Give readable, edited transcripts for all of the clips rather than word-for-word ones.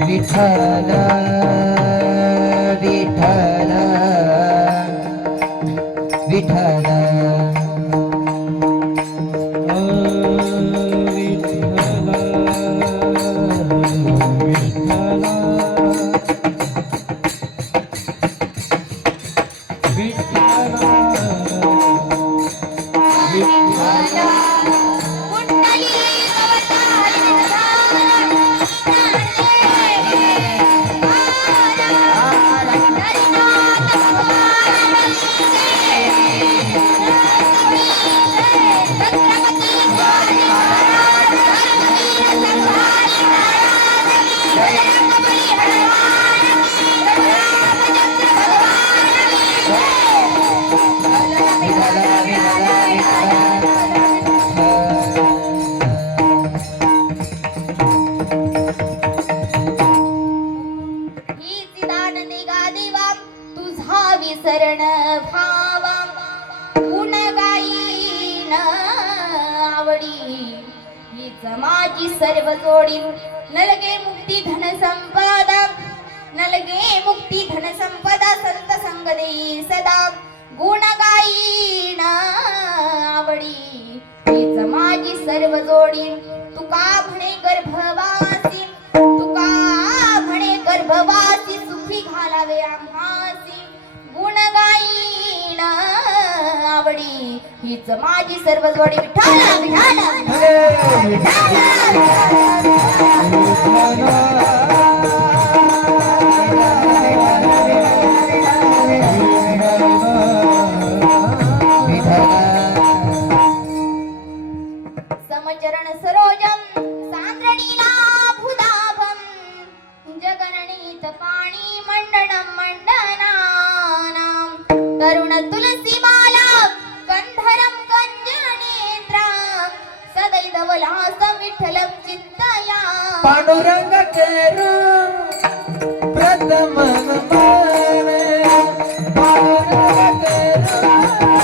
विठ्ठल विठ्ठल विठ्ठल विसरण भावा गुण गायीन आवडी हीच माझी सर्व जोडी नलगे मुक्ती धन संपदा नलगे मुक्ती धन संपदा संत संग देई सदा गुण गायीन आवडी हीच माझी सर्व जोडी तुका म्हणे गर्भवासी तुका म्हणे गर्भवासी सुखी घालावे आम्हासी गुण गायीन आवडी हीच माझी सर्व जोडी विठ्ठल समचरण सरोजम सांद्रणीला भुदाभम जगननीत पाणी मंडनम मंडनानाम तरुण तुलसी माला कंधरम कंजनेत्राम सदैवलासम विठ्ठलम चिंतया पांडुरंग केरू प्रथम नमने पांडुरंग केरू प्रथम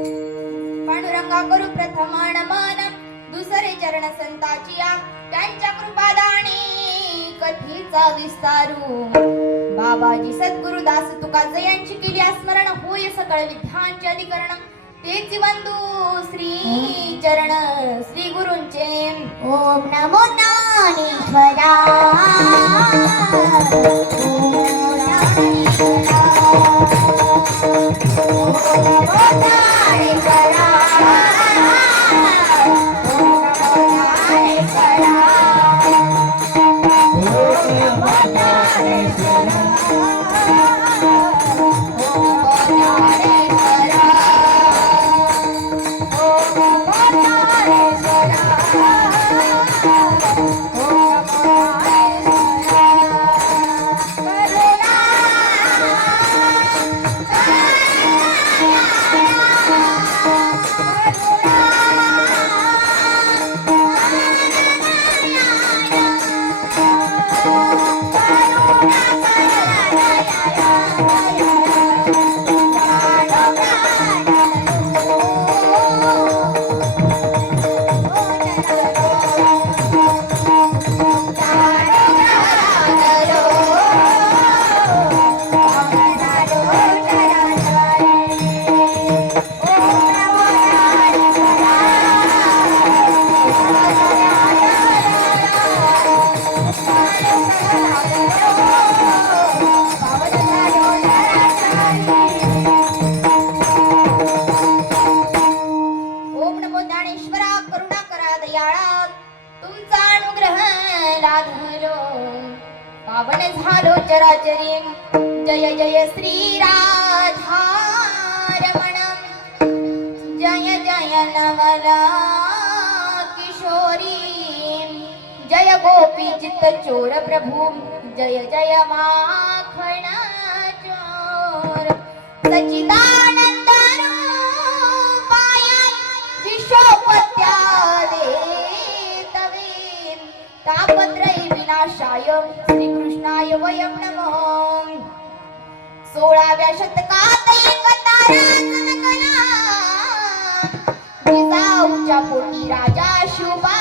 पांडुरंगा करू प्रथम नमन दुसरे चरण संताचिया त्यांच्या कृपादानी कथीचा विस्तारू बाबाजी सद्गुरु दास तुका जयांची केली स्मरण होय सकळ विद्यांचे अधिकरण तेच वंदू श्री चरण श्री गुरूंचे. ओम नमो ज्ञानेश्वरा. ओम ज्ञानेश्वरा. ओम नमो ज्ञानेश्वरा. ओम नमो ज्ञानेश्वरा करुणा करा दयाळा तुमचा अनुग्रह लाभलो पावन झालो चराचरी. जय जय श्री राधारमण जय जय नवला किशोरी जय गोपी चित्त चोर प्रभू जय जय माखण चोर. सच्चिदानंद रूपाय विश्वोपत्यादे तवे तापत्रय विनाशाय श्रीकृष्णाय वयं नमो. 16व्या शतकात एक तारा चमकला जिजाऊच्या पोटी राजा शुभा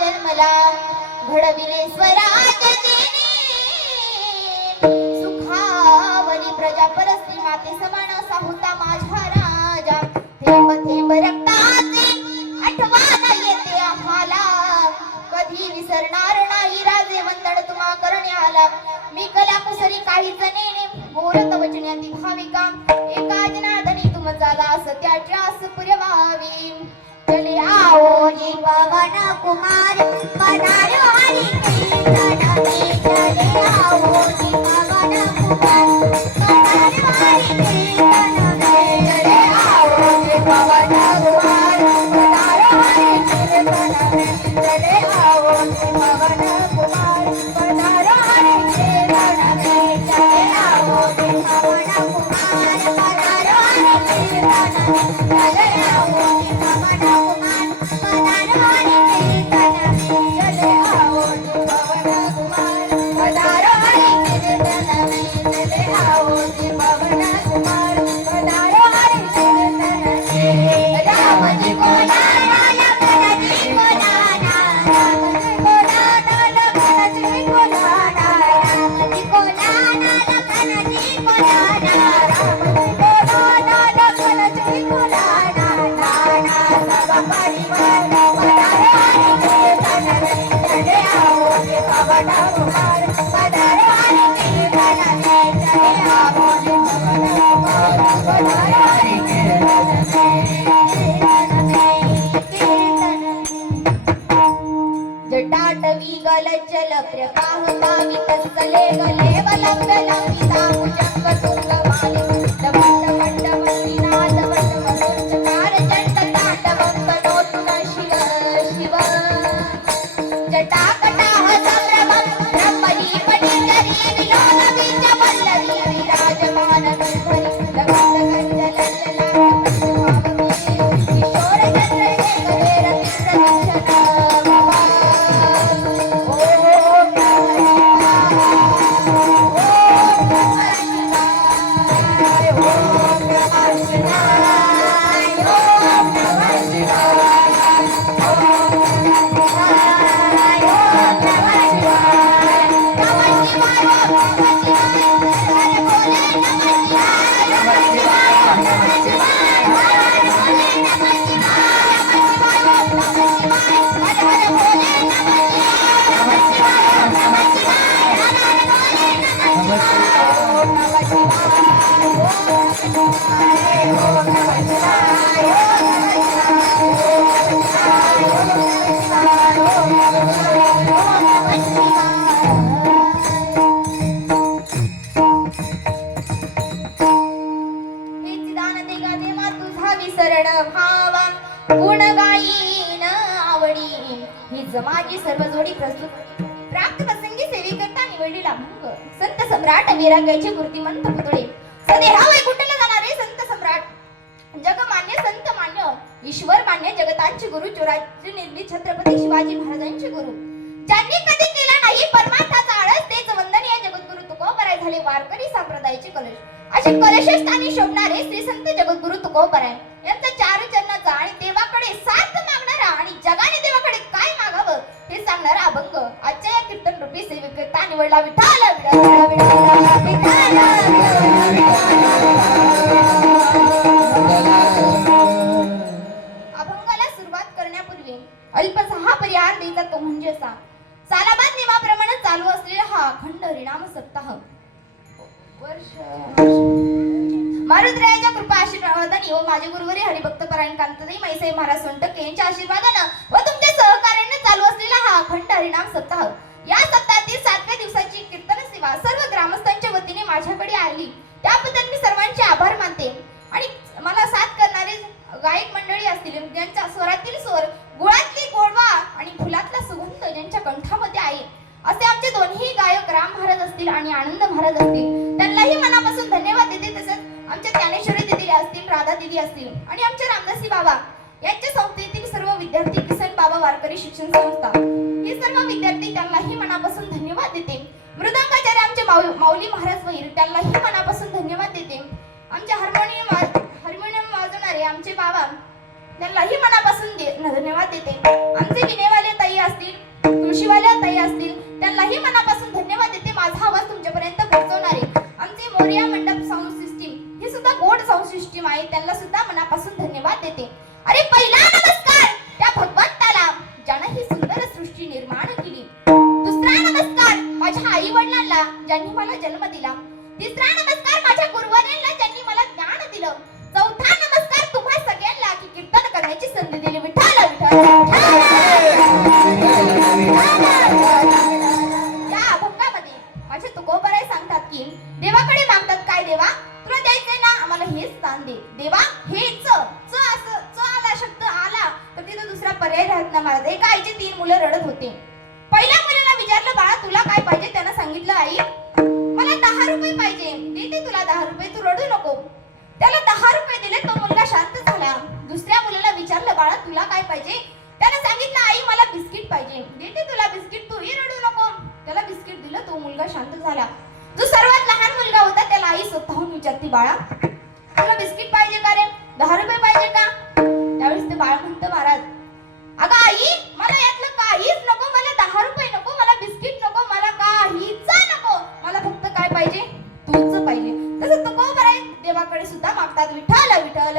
जन्मला. घडविले स्वराज तिने सुखावली प्रजा परस्त्री माते समान असा होता माझा राजा. थेंब थेंब रक्ताचे आठवण येते आम्हाला कधी विसरणार नाही राजे वंदन तुम्हा करण्याला. मी कला कुसरी काहीच नेणे मोरत वचण्याती भाविका एका जनार्दनी तुमचा दास त्याच्यास पुरवावी. चले आओ जी पवन कुमार पधारो हरि कीर्तन में. चले आओ जी पवन कुमार पधारो हरि कीर्तन में. चले आओ जी पवन कुमार पधारो हरि कीर्तन में. चले आओ जी पवन कुमार पधारो हरि कीर्तन में. चले आओ जी पवन कुमार पधारो हरि कीर्तन में. चले आओ जी पवन कुमार पधारो हरि कीर्तन में. चले आओ जी पवन कुमार पधारो हरि कीर्तन में. चले आओ जी पवन कुमार पधारो हरि कीर्तन में. राम जी को लाना लखन जी को लाना. राम जी को लाना लखन जी को लाना. राम जी को लाना लखन जी को लाना. राम जी को लाना लखन जी को लाना. लाना सब परिवार पधारो हरि कीर्तन में. चले आओ जी पवन कुमार पधारो हरि कीर्तन में. चले आओ जी पवन कुमार पधारो हरि कीर्तन में. कीर्तन में. जटाटवी गल चल प्रकाहता वितसले गले वलंब लंबिता भुजंग तुंग माले दमंड मंड मंदिनाद वंड मनोचकार जंड तांडवं करोतु न शिव शिव. जटाकटाह संभ्रमं ब्रह्मणी पटिजरी विलोल बीज वल्लवी विराजमान निर्भरी लगन गंजलल्लाट किशोर चंद्र शेखरे रतिन्द्र दर्शन. ओम हे चिदानंदे गादे मा तुझा विसरण भावा गुण गायीन आवडी हीच माझी सर्व जोडी प्रस्तुत प्राप्त प्रसंगी सेवेकरता निवडलेला भंग संत सम्राट विरागायचे मूर्तिमंत पुतळे सदेहा वैकुंठला जाणारे संत सम्राट जगमान्य संत मान्य ईश्वर मान्य जगतांचे गुरु चोराचे निर्मित छत्रपती शिवाजी महाराजांचे गुरु ज्यांनी कधी केला नाही परमार्थाचा आळस तेच वंदनीय जगद्गुरु तुकोबराय झाले वारकरी संप्रदायाचे कलश असे कलशस्थानी शोभणारे श्री संत जगद्गुरु तुकोबराय यांचा चार चरणाचा आणि देवाकडे साथ मागणारा आणि जगाने देवाकडे काय मागावं हे सांगणारा अभंग आजच्या या कीर्तन रूपी सेवेकरता निवडला विठाल अभंगाला सुरुवात करण्यापूर्वी अल्पसा हा परिहार द्यायचा तो म्हणजे असा सालाबाद नियमाप्रमाणे चालू असलेला हा अखंड हरिनाम सप्ताह मारुद्रायाच्या कृपा आशीर्वादाने व माझे गुरुवरी हरिभक्त परायण कांतदाई माईसाहेब महाराज सोनटके यांच्या आशीर्वादाने व तुमच्या सहकार्याने चालू असलेला हा अखंड हरिनाम सप्ताह या सप्ताहातील 7व्या दिवसाची कीर्तन सेवा सर्व ग्रामस्थांच्या वतीने माझ्याकडे आली त्याबद्दल मी सर्वांचे आभार मानते आणि मला साथ करणारे गायक मंडळी असतील ज्यांच्या स्वरातील स्वर गुळातली गोडवा आणि फुलातला सुगंध ज्यांच्या कंठामध्ये आहे असे आमचे दोन्ही गायक राम महाराज असतील आणि आनंद महाराज असतील त्यांनाही मनापासून धन्यवाद देते तसेच आमच्या ज्ञानेश्वरी दिदी असतील राधा दिदी असतील आणि आमचे रामदासी बाबा यांच्या संस्थेतील सर्व विद्यार्थी किसन बाबा वारकरी शिक्षण संस्था हे सर्व विद्यार्थी त्यांनाही मनापासून धन्यवाद देते मृदंगाचार्य आमचे माऊली महाराज वैर त्यांनाही मनापासून धन्यवाद देते आमचे हार्मोनियम वाजवणारे आमचे बाबा त्यांनाही मनापासून धन्यवाद देते आमचे विनेवाले ताई असतील तुळशीवाल्या ताई असतील त्यांनाही मनापासून धन्यवाद देते माझा आवाज तुमच्यापर्यंत पोहोचवणारे आमचे मोरिया मंडप साऊंड सिस्टीम ही सुद्धा गोड साऊंड सिस्टीम आहे त्यांना सुद्धा मनापासून धन्यवाद देते अरे पहिला नमस्कार त्या भगवंताला ज्यानं ही सुंदर सृष्टी निर्माण केली दुसरा नमस्कार माझ्या आई वडिलांना ज्यांनी मला जन्म दिला तिसरा नमस्कार माझ्या गुरुवर्यांना ज्यांनी मला ज्ञान दिलं चौथा नमस्कार तुम्हा सगळ्यांना की कीर्तन करण्याची संधी दिली विठ्ठल या अभंगामध्ये माझे तुकोबराय सांगतात की देवाकडे मागतात काय देवा तुला द्यायचंय ना आम्हाला हेच स्थान दे देवा हेच च आला शब्द आला तर तिथं दुसरा पर्याय राहत ना महाराज एका आईची 3 मुलं रडत होते पहिल्या मुलीला विचारलं बाळा तुला काय पाहिजे त्यानं सांगितलं आई मला 10 रुपये पाहिजे देते तुला 10 रुपये तू रडू नको त्याला 10 रुपये दिले तो मुलगा शांत झाला दुसऱ्या मुलाला विचारलं बाळा तुला काय पाहिजे त्याने सांगितलं आई मला बिस्किट पाहिजे देते तुला बिस्किट तूही रडू नको त्याला बिस्किट दिलं तो मुलगा शांत झाला जो सर्वात लहान मुलगा होता त्याला आई स्वतःहून विचारते बाळा तुला बिस्किट पाहिजे का रे 10 रुपये पाहिजे का त्यावेळेस ते बाळ म्हणतं महाराज अगं आई मला यातलं काहीच नको मला 10 रुपये नको मला बिस्किट नको मला काहीच नको मला फक्त काय पाहिजे तूच पाहिजे तसं तुकोबराय देवाकडे सुद्धा मागतात विठ्ठल विठ्ठल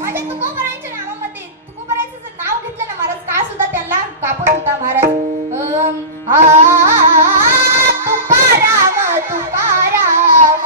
माझ्या तुकोबरायच्या नावामध्ये तुकोबरायचं जर नाव घेतलं ना महाराज का सुद्धा त्यांना कापत होता महाराज तुकाराम तुकाराम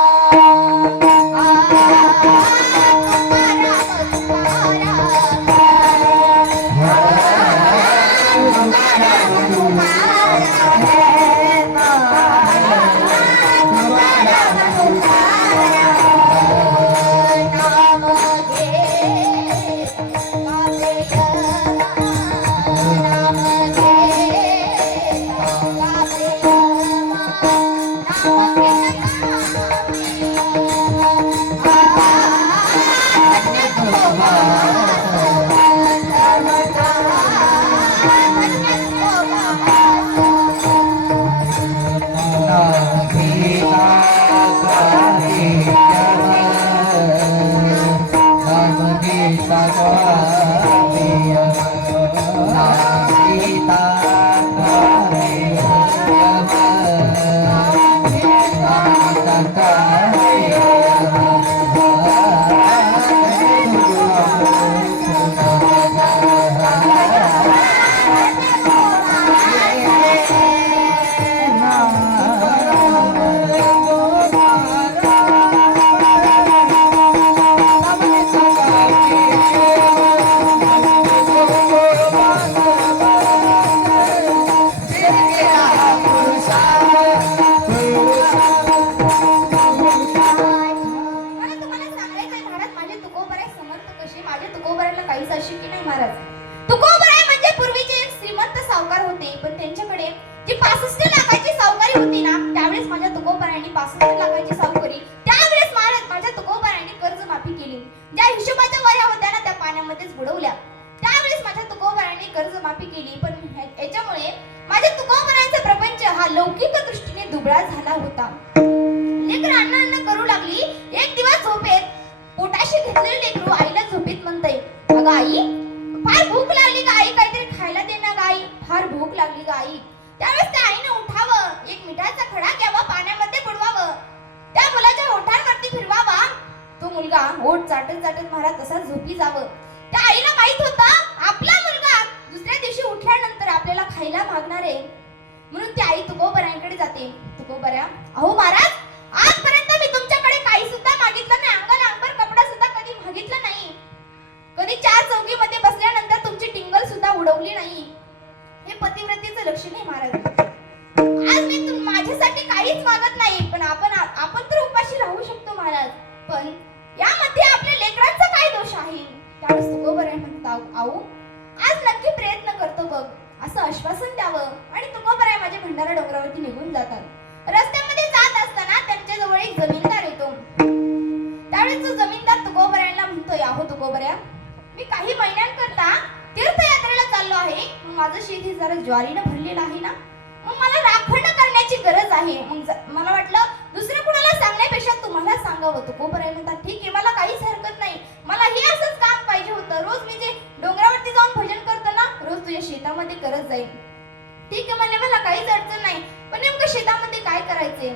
काहीच अशी की नाही महाराज. तुकोबराय म्हणजे पूर्वीचे एक श्रीमंत सावकार होते, पण त्यांच्याकडे जी 65 लाखाची सावकारी होती ना, त्यावेळेस माझ्या तुकोबरायांनी 65 लाखाची सावकारी त्यावेळेस महाराज माझ्या तुकोबरायांनी कर्जमाफी केली. ज्या हिशोबाच्या वह्या होत्या ना त्या पाण्यामध्येच बुडवल्या. त्यावेळेस माझ्या तुकोबरायांनी कर्जमाफी केली, पण याच्यामुळे माझ्या तुकोबरायांचा प्रपंच हा लौकिक दृष्टीने दुबळा झाला होता. लेकर अन्न करू लागली. एक दिवस झोपेत पोटाशी घेतलेले लेकरू आईला झोपेत म्हणतंय, अगं आई फार भूक लागली का आई, काहीतरी खायला दे ना गाई, फार भूक लागली का आई. त्यावेळेस त्या आईने उठावं, एक मिठाचा खडा घ्यावा, पाण्यामध्ये बुडवावं, त्या मुलाच्या ओठांवरती फिरवावा. तो मुलगा ओठ चाटत चाटत महाराज तसाच झोपी जावं. त्या आईला माहित होतं आपला मुलगा दुसऱ्या दिवशी उठल्यानंतर आपल्याला खायला मागणार आहे, म्हणून ती आई तुकोबरायांकडे जाते. तुकोबऱ्या, अहो महाराज, आजपर्यंत मी तुमच्याकडे काही सुद्धा मागितलं नाही, अंगावर कपडा सुद्धा कधी मागितलं नाही, कधी चार चौकीमध्ये बसल्यानंतर तुमची टिंगल सुद्धा उडवली नाही. हे पतिव्रतेचं लक्षण आहे महाराज. आज मी माझ्यासाठी काहीच मागत नाही, पण आपण तर उपाशी राहू शकतो महाराज, पण यामध्ये आपल्या लेकरांचा काय दोष आहे. त्यावेळेस तुकोबराय म्हणतात, आऊ आज नक्की प्रयत्न करतो बघ, असं आश्वासन द्यावं. आणि तुकोबराय माझ्या भंडारा डोंगरावरती निघून जातात. रस्त्यामध्ये जात असताना त्यांच्या जवळ एक जमीनदार येतो. त्यावेळेस तो जमीनदार तुकोबरायांना म्हणतोय, अहो तुकोबऱ्या, मी काही महिन्यांकरता तीर्थयात्रेला चाललो आहे, मग माझं शेत हे जरा ज्वारीनं भरलेलं आहे ना, मग मला राखण करण्याची गरज आहे. मग मला वाटलं दुसऱ्या कुणाला सांगण्यापेक्षा तुम्हाला सांगावं. तुकोबराय म्हणतात, ठीक आहे, मला काहीच हरकत नाही, मला हे असंच काम पाहिजे होतं. रोज मी जे डोंगरावरती जाऊन भजन करतो ना, रोज तुझ्या शेतामध्ये करत जाईल. ठीक आहे म्हणले, मला काहीच अडचण नाही, पण नेमकं शेतामध्ये काय करायचे.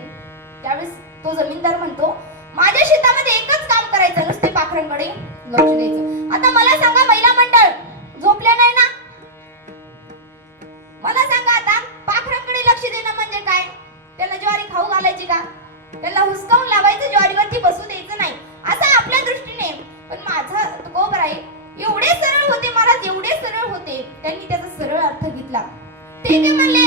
त्यावेळेस तो जमीनदार म्हणतो, माझ्या शेतामध्ये एकच काम करायचं, नुसते पाखरांकडे लक्ष द्यायचं. आता मला सांगा, महिला मंडळ झोपल्या नाही ना, मला सांगा आता पाखरांकडे लक्ष देणं म्हणजे काय. त्याला ज्वारी खाऊ घालायची का, त्याला हुसकावून लावायचं, ज्वारीवरती बसू द्यायचं नाही, असं आपल्या दृष्टीने. पण माझा तुकोबराय एवढे सरळ होते महाराज, एवढे सरळ होते, त्यांनी त्याचा सरळ अर्थ घेतला. ठीक आहे म्हणले,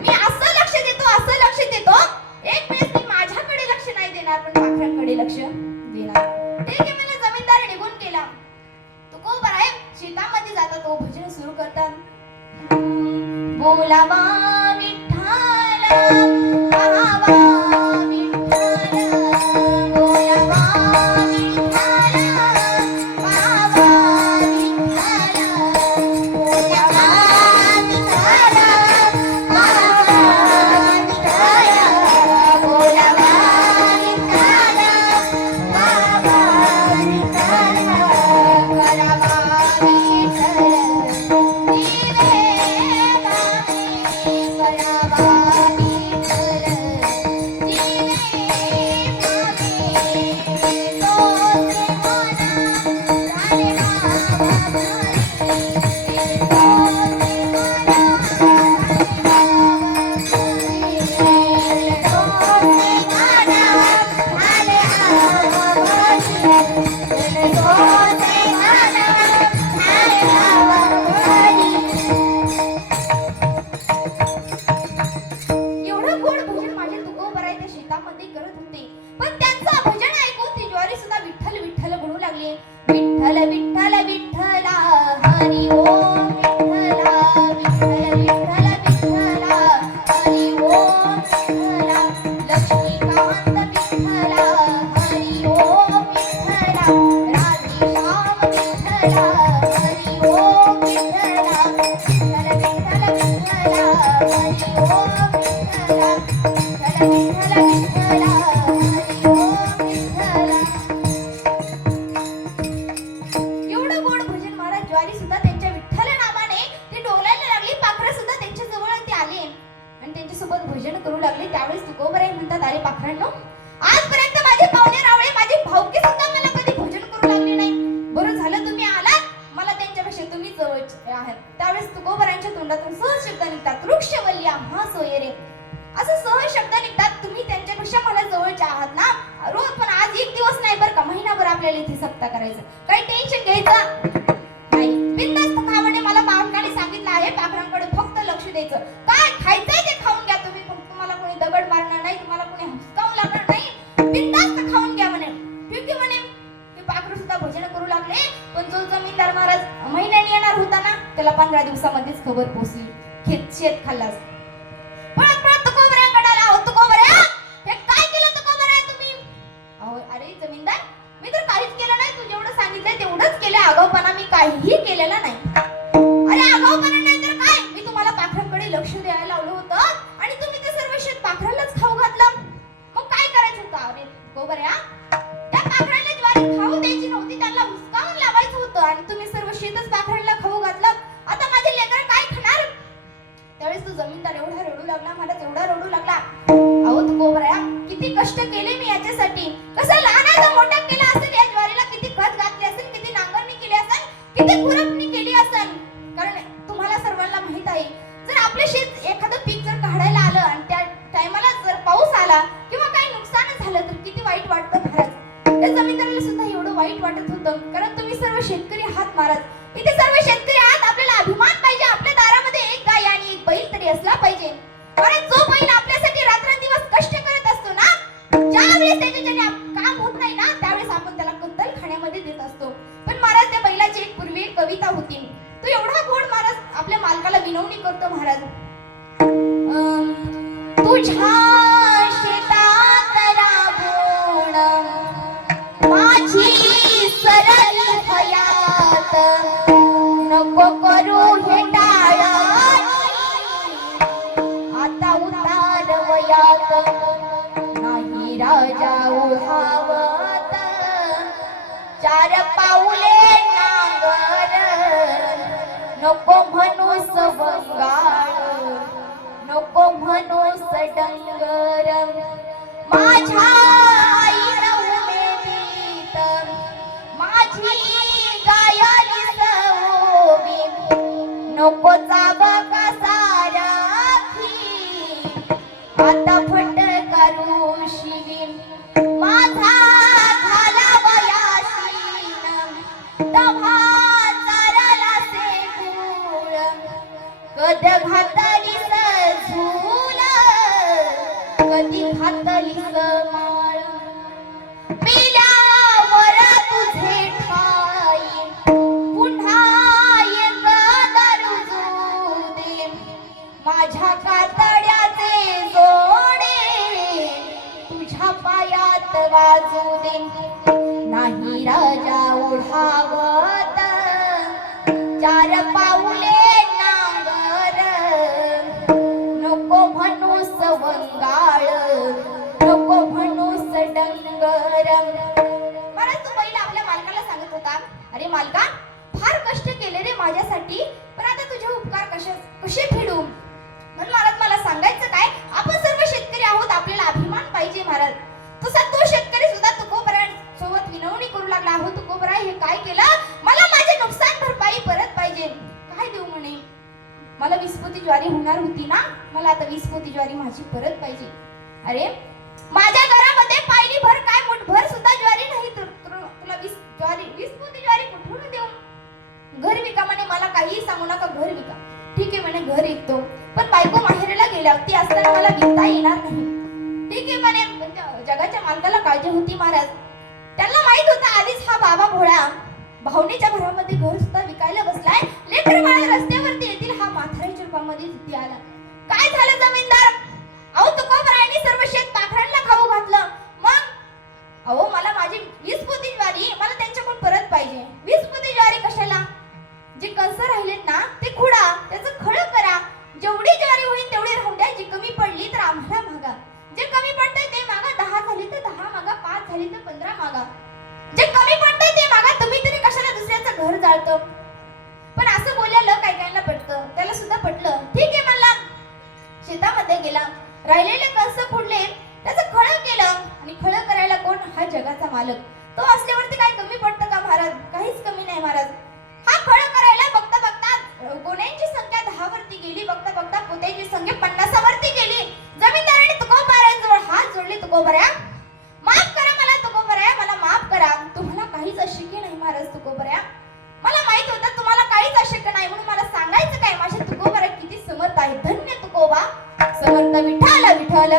मी असं लक्ष देतो, असं लक्ष देतो, एक वेळेस मी माझ्याकडे लक्ष नाही देणार, पण पाखरांकडे लक्ष देणार. ठीक आहे म्हणले, जमीनदार निघून गेला. तुकोबराय शेतामध्ये जातात, तो भजन सुरू करतात. बोलावा विठ्ठला, पाहावा विठ्ठला, बोलावा विठ्ठला, पाहावा विठ्ठला, बोलावा विठ्ठला, पाहावा विठ्ठला, बोलावा विठ्ठला, पाहावा विठ्ठला, करावा विठ्ठल विठ्ठल विठ्ठल विठ्ठला, हरी ओम विठ्ठला, विठ्ठल विठ्ठल विठ्ठला, हरी ओम विठ्ठला, लक्ष्मीकांत विठ्ठला, हरी ओम विठ्ठला, राधेश्याम विठ्ठला, हरी ओम विठ्ठला, विठ्ठल विठ्ठल विठ्ठला, हरी ओम विठ्ठला, विठ्ठल विठ्ठल विठ्ठला, हरी ओम विठ्ठला. ज्वारी सुद्धा त्यांच्या विठ्ठल नामाने ती डोलायला लागली. पाखरं सुद्धा त्यांच्या जवळ ते आले आणि त्यांच्यासोबत भजन करू लागले. त्यावेळेस तुकोबराय म्हणतात, अरे पाखरांनो, आजपर्यंत माझे पाहुणे रावळे, माझी भावकी सुद्धा मला कधी भजन करू लागले नाही. बरं झालं तुम्ही आलात, मला त्यांच्यापेक्षा तुम्ही जवळचे आहात. त्यावेळेस तुकोबरायांच्या तोंडातून सहज शब्द निघतात, वृक्षवल्ली आम्हा सोयरे, असं सहज शब्द निघतात. तुम्ही त्यांच्यापेक्षा मला जवळचे आहात ना, रोज, पण आज एक दिवस नाही बरं का, महिनाभर आपल्याला इथे सप्ताह करायचं, काही टेन्शन घ्यायचं बिनधास्त खावणे. मला पाहुण्याने सांगितलं आहे, पाखरांकडे फक्त लक्ष द्यायचं, काय खायचंय ते खाऊन घ्या तुम्ही, तुम्हाला कोणी दगड मारणार नाही, तुम्हाला कोणी हुसकावून लागणार नाही, बिनधास्त खाऊन घ्या म्हणे. ठीक आहे म्हणे. ते पाखरू सुद्धा सुद्धा भजन करू लागले. पण जो जमीनदार महाराज महिन्याने येणार होता ना, त्याला 15 दिवसामध्येच खबर पोहोचली, शेत खाल्लास. पळत पळत तुकोबऱ्याकडे आला. अहो तुकोबऱ्या, हे काय केलं तुकोबऱ्या तुम्ही? अहो अरे जमीनदार, मी तर काहीच केलं नाही, तू जेवढं सांगितलंय तेवढंच केलं. आगाऊपणा मी काहीही केलेला नाही. अरे आगाऊपणा नाही तर काय, मी तुम्हाला पाखरांकडे लक्ष द्यायला लावलं होतं आणि तुम्ही ते सर्व शेत पाखरांनाच खाऊ घातलं. मग काय करायचं होतं? अरे तुकोबऱ्या, त्या पाखरांना ज्वारी खाऊ द्यायची नव्हती, त्यांना हुसकावून लावायचं होतं आणि तुम्ही सर्व शेतच पाखरांना खाऊ घातलं. आता माझे लेकर काय खाणार? त्यावेळेस तो जमीनदार एवढा रडू लागला, महाराज एवढा रडू लागला. अहो तुकोबऱ्या, किती कष्ट केले मी याच्यासाठी, कसं लहानाचा मोठा केला असेल, या ज्वारीला किती खत घातले असेल, किती नांगरणी केली असेल, किती खुरपणी केली असेल. कारण तुम्हाला सर्वांना माहित आहे, जर आपले शेत एखादं पीक जर काढायला आलं आणि त्या टायमाला जर पाऊस आला किंवा काही नुकसान झालं तर किती वाईट वाटतं महाराज. त्या जमीनदाराला सुद्धा एवढं वाईट वाटत होतं, कारण तुम्ही सर्व शेतकरी आहात महाराज. इथे सर्व शेतकरी आहात, आपल्याला अभिमान पाहिजे. आपल्या दारामध्ये एक गाय आणि एक बैल तरी असला पाहिजे. कारण जो बैल आपल्यासाठी रात्रंदिवस कष्ट करत असतो ना, ज्यावेळेस त्याच्याने काम होत नाही ना, त्यावेळेस आपण त्याला कत्तल खाण्यामध्ये देत असतो. पण महाराज, त्या बैलाची एक पूर्वी एक कविता होती, तो एवढा गोड महाराज आपल्या मालकाला विनवणी करतो. महाराज, तुझ्या शेतात राबून माझी सरली हयात, नको करू हे टाळ आता उतार वयात, नाही राजा उहावत 4 पाऊले नांगर, नको म्हणू सवंगाळ, नको म्हणू सडंगर. माझ्या आईनं उमेदीत माझी गायली सवोबी, नको चाबका सारखी आता फटकारू शिवीन. माझा कद घातली झूल, कधी घातली माळ, पिल्यावर तुझे ठाई पुन्हा एक दरुजू दे, माझ्या कातड्याचे जोडे तुझ्या पायात वाजू दे, नाही राजा ओढावत 4 पाऊले नको म्हणू सवंगाळ, नको म्हणू सडंगर. महाराज, तो बैल आपल्या मालकाला सांगत होता, अरे मालका, फार कष्ट केले रे माझ्यासाठी, पण आता तुझे उपकार कसे फेडू? म्हणून महाराज, मला सांगायचं काय, आपण सर्व शेतकरी आहोत, आपल्याला अभिमान पाहिजे. महाराज, तो शेतकरी सुद्धा तुकोबऱ्यासोबत विनवणी करू लागला. अहो तुकोबऱ्या, हे काय केलं? मला माझे नुकसान भरपाई परत पाहिजे. काय देऊ म्हणे? मला 20 पोती ज्वारी होणार होती ना, मला आता 20 पोती ज्वारी माझी परत पाहिजे. अरे माझ्या घरामध्ये पायली भर काय मुठभर सुद्धा ज्वारी नाही, तर तुला 20 पोती ज्वारी कुठून देऊ? घर विका म्हणे, मला काही सांगू नका, घर विका. ठीक आहे म्हणे, घर विकतो, पण बायको माहेरला गेल्या, ती असताना मला विकता येणार नाही. ठीक आहे म्हणे, जगाच्या मालकाला काळजी होती महाराज. त्यांना माहित होता आधीच हा बाबा भोळा भावनेच्या भरामध्ये घर सुद्धा विकायला बसलाय, लेकर बाळ रस्त्यावरती येतील, हा म्हाताऱ्याच्या रूपामध्ये तिथे आला. काय झालं जमीनदार? अहो तुकोबरायांनी सर्व शेत पाखरांना खाऊ घातलं. मग अहो, मला माझी 20 पोती ज्वारी मला त्यांच्याकडून परत पाहिजे. 20 पोती ज्वारी कशाला? जे कंस राहिलेत ना ते खुडा, त्याचं खळ करा. जेवढी ज्वारी होईल तेवढी राहू द्या, जी कमी पडली तर आम्हाला मागा. जे कमी पडतंय ते मागा, 10 झाली तर 10 मागा, 5 झाली तर 15 मागा. जे कमी पडतंय ते मागा, तुम्ही तरी कशाला दुसऱ्याचं घर जाळतं? पण असं बोलल्याला काही काहींना पटतं, त्याला सुद्धा पटलं. ठीक आहे म्हणला, शेतामध्ये गेला, राहिलेले कंस फोडले, त्याचं खळ केलं. आणि खळ करायला कोण? हा जगाचा मालक. तो असल्यावरती काय कमी पडतं का महाराज? काहीच कमी नाही महाराज. हा खळ करायला बघता बघता गोण्यांची संख्या 10 वरती गेली, बघता बघता पोत्यांची संख्या 50 वरती गेली. जमीनदाराने तुकोबऱ्यांजवळ हात जोडले, तुकोबऱ्या माफ करा मला, तुकोबऱ्या मला माफ करा, तुम्हाला काहीच अशक्य नाही महाराज. तुकोबऱ्या, मला माहित होतं तुम्हाला काहीच अशक्य नाही, म्हणून मला सांगायचं काय, माझे तुकोबऱ्या किती समर्थ आहे. धन्य तुकोबा, समर्थ विठ्ठल विठ्ठल.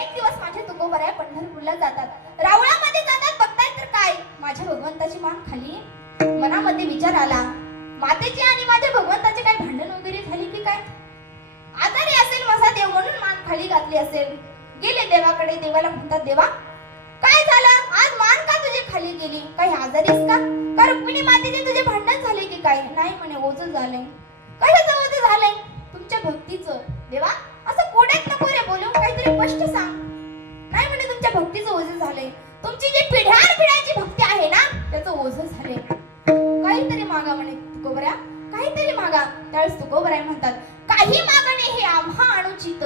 एक दिवस माझे तुकोबा पंढरपूरला जातात, रावळामध्ये जातात, बघतायत तर काय माझ्या भगवंताची मान खाली आहे. मनामध्ये विचार आला, मातेची आणि माझ्या भगवंताचे काय भांडण वगैरे झाली की काय? आजारी असेल माझा देव म्हणून मान खाली घातली असेल. गेले देवाकडे, देवाला म्हणतात, देवा काय झालं आज मान का तुझी खाली गेली? काही आजारीस का रुक्मिणी मातेचे तुझे भांडण झाले की काय? नाही म्हणे, ओझं झालंय. कशाचं ओझं झालंय? तुमच्या भक्तीचं. देवा असं कोड्यात नको रे बोलून, काहीतरी स्पष्ट सांग. नाही म्हणे, तुमच्या भक्तीचं ओझं झालंय. तुमची जी पिढ्याची भक्ती आहे ना त्याचं ओझं झालंय. काहीतरी मागा म्हणे तुकोबऱ्या, काहीतरी मागा. त्यावेळेस तुकोबराय म्हणतात, काही मागणे हे आम्हा अनुचित,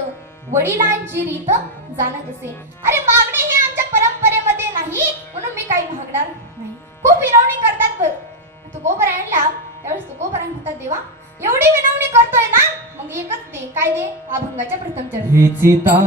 वडिलांची रीत जाणत असे. अरे मागणे हे आमच्या परंपरेमध्ये नाही म्हणून मी काही मागणार नाही. खूप विनवणी करतात तुकोबरायांना. त्यावेळेस तुकोबराय म्हणतात, देवा एवढी विनवणी करतोय ना, मग एकच दे. काय दे? अभंगाच्या प्रथम चरण. हिची तान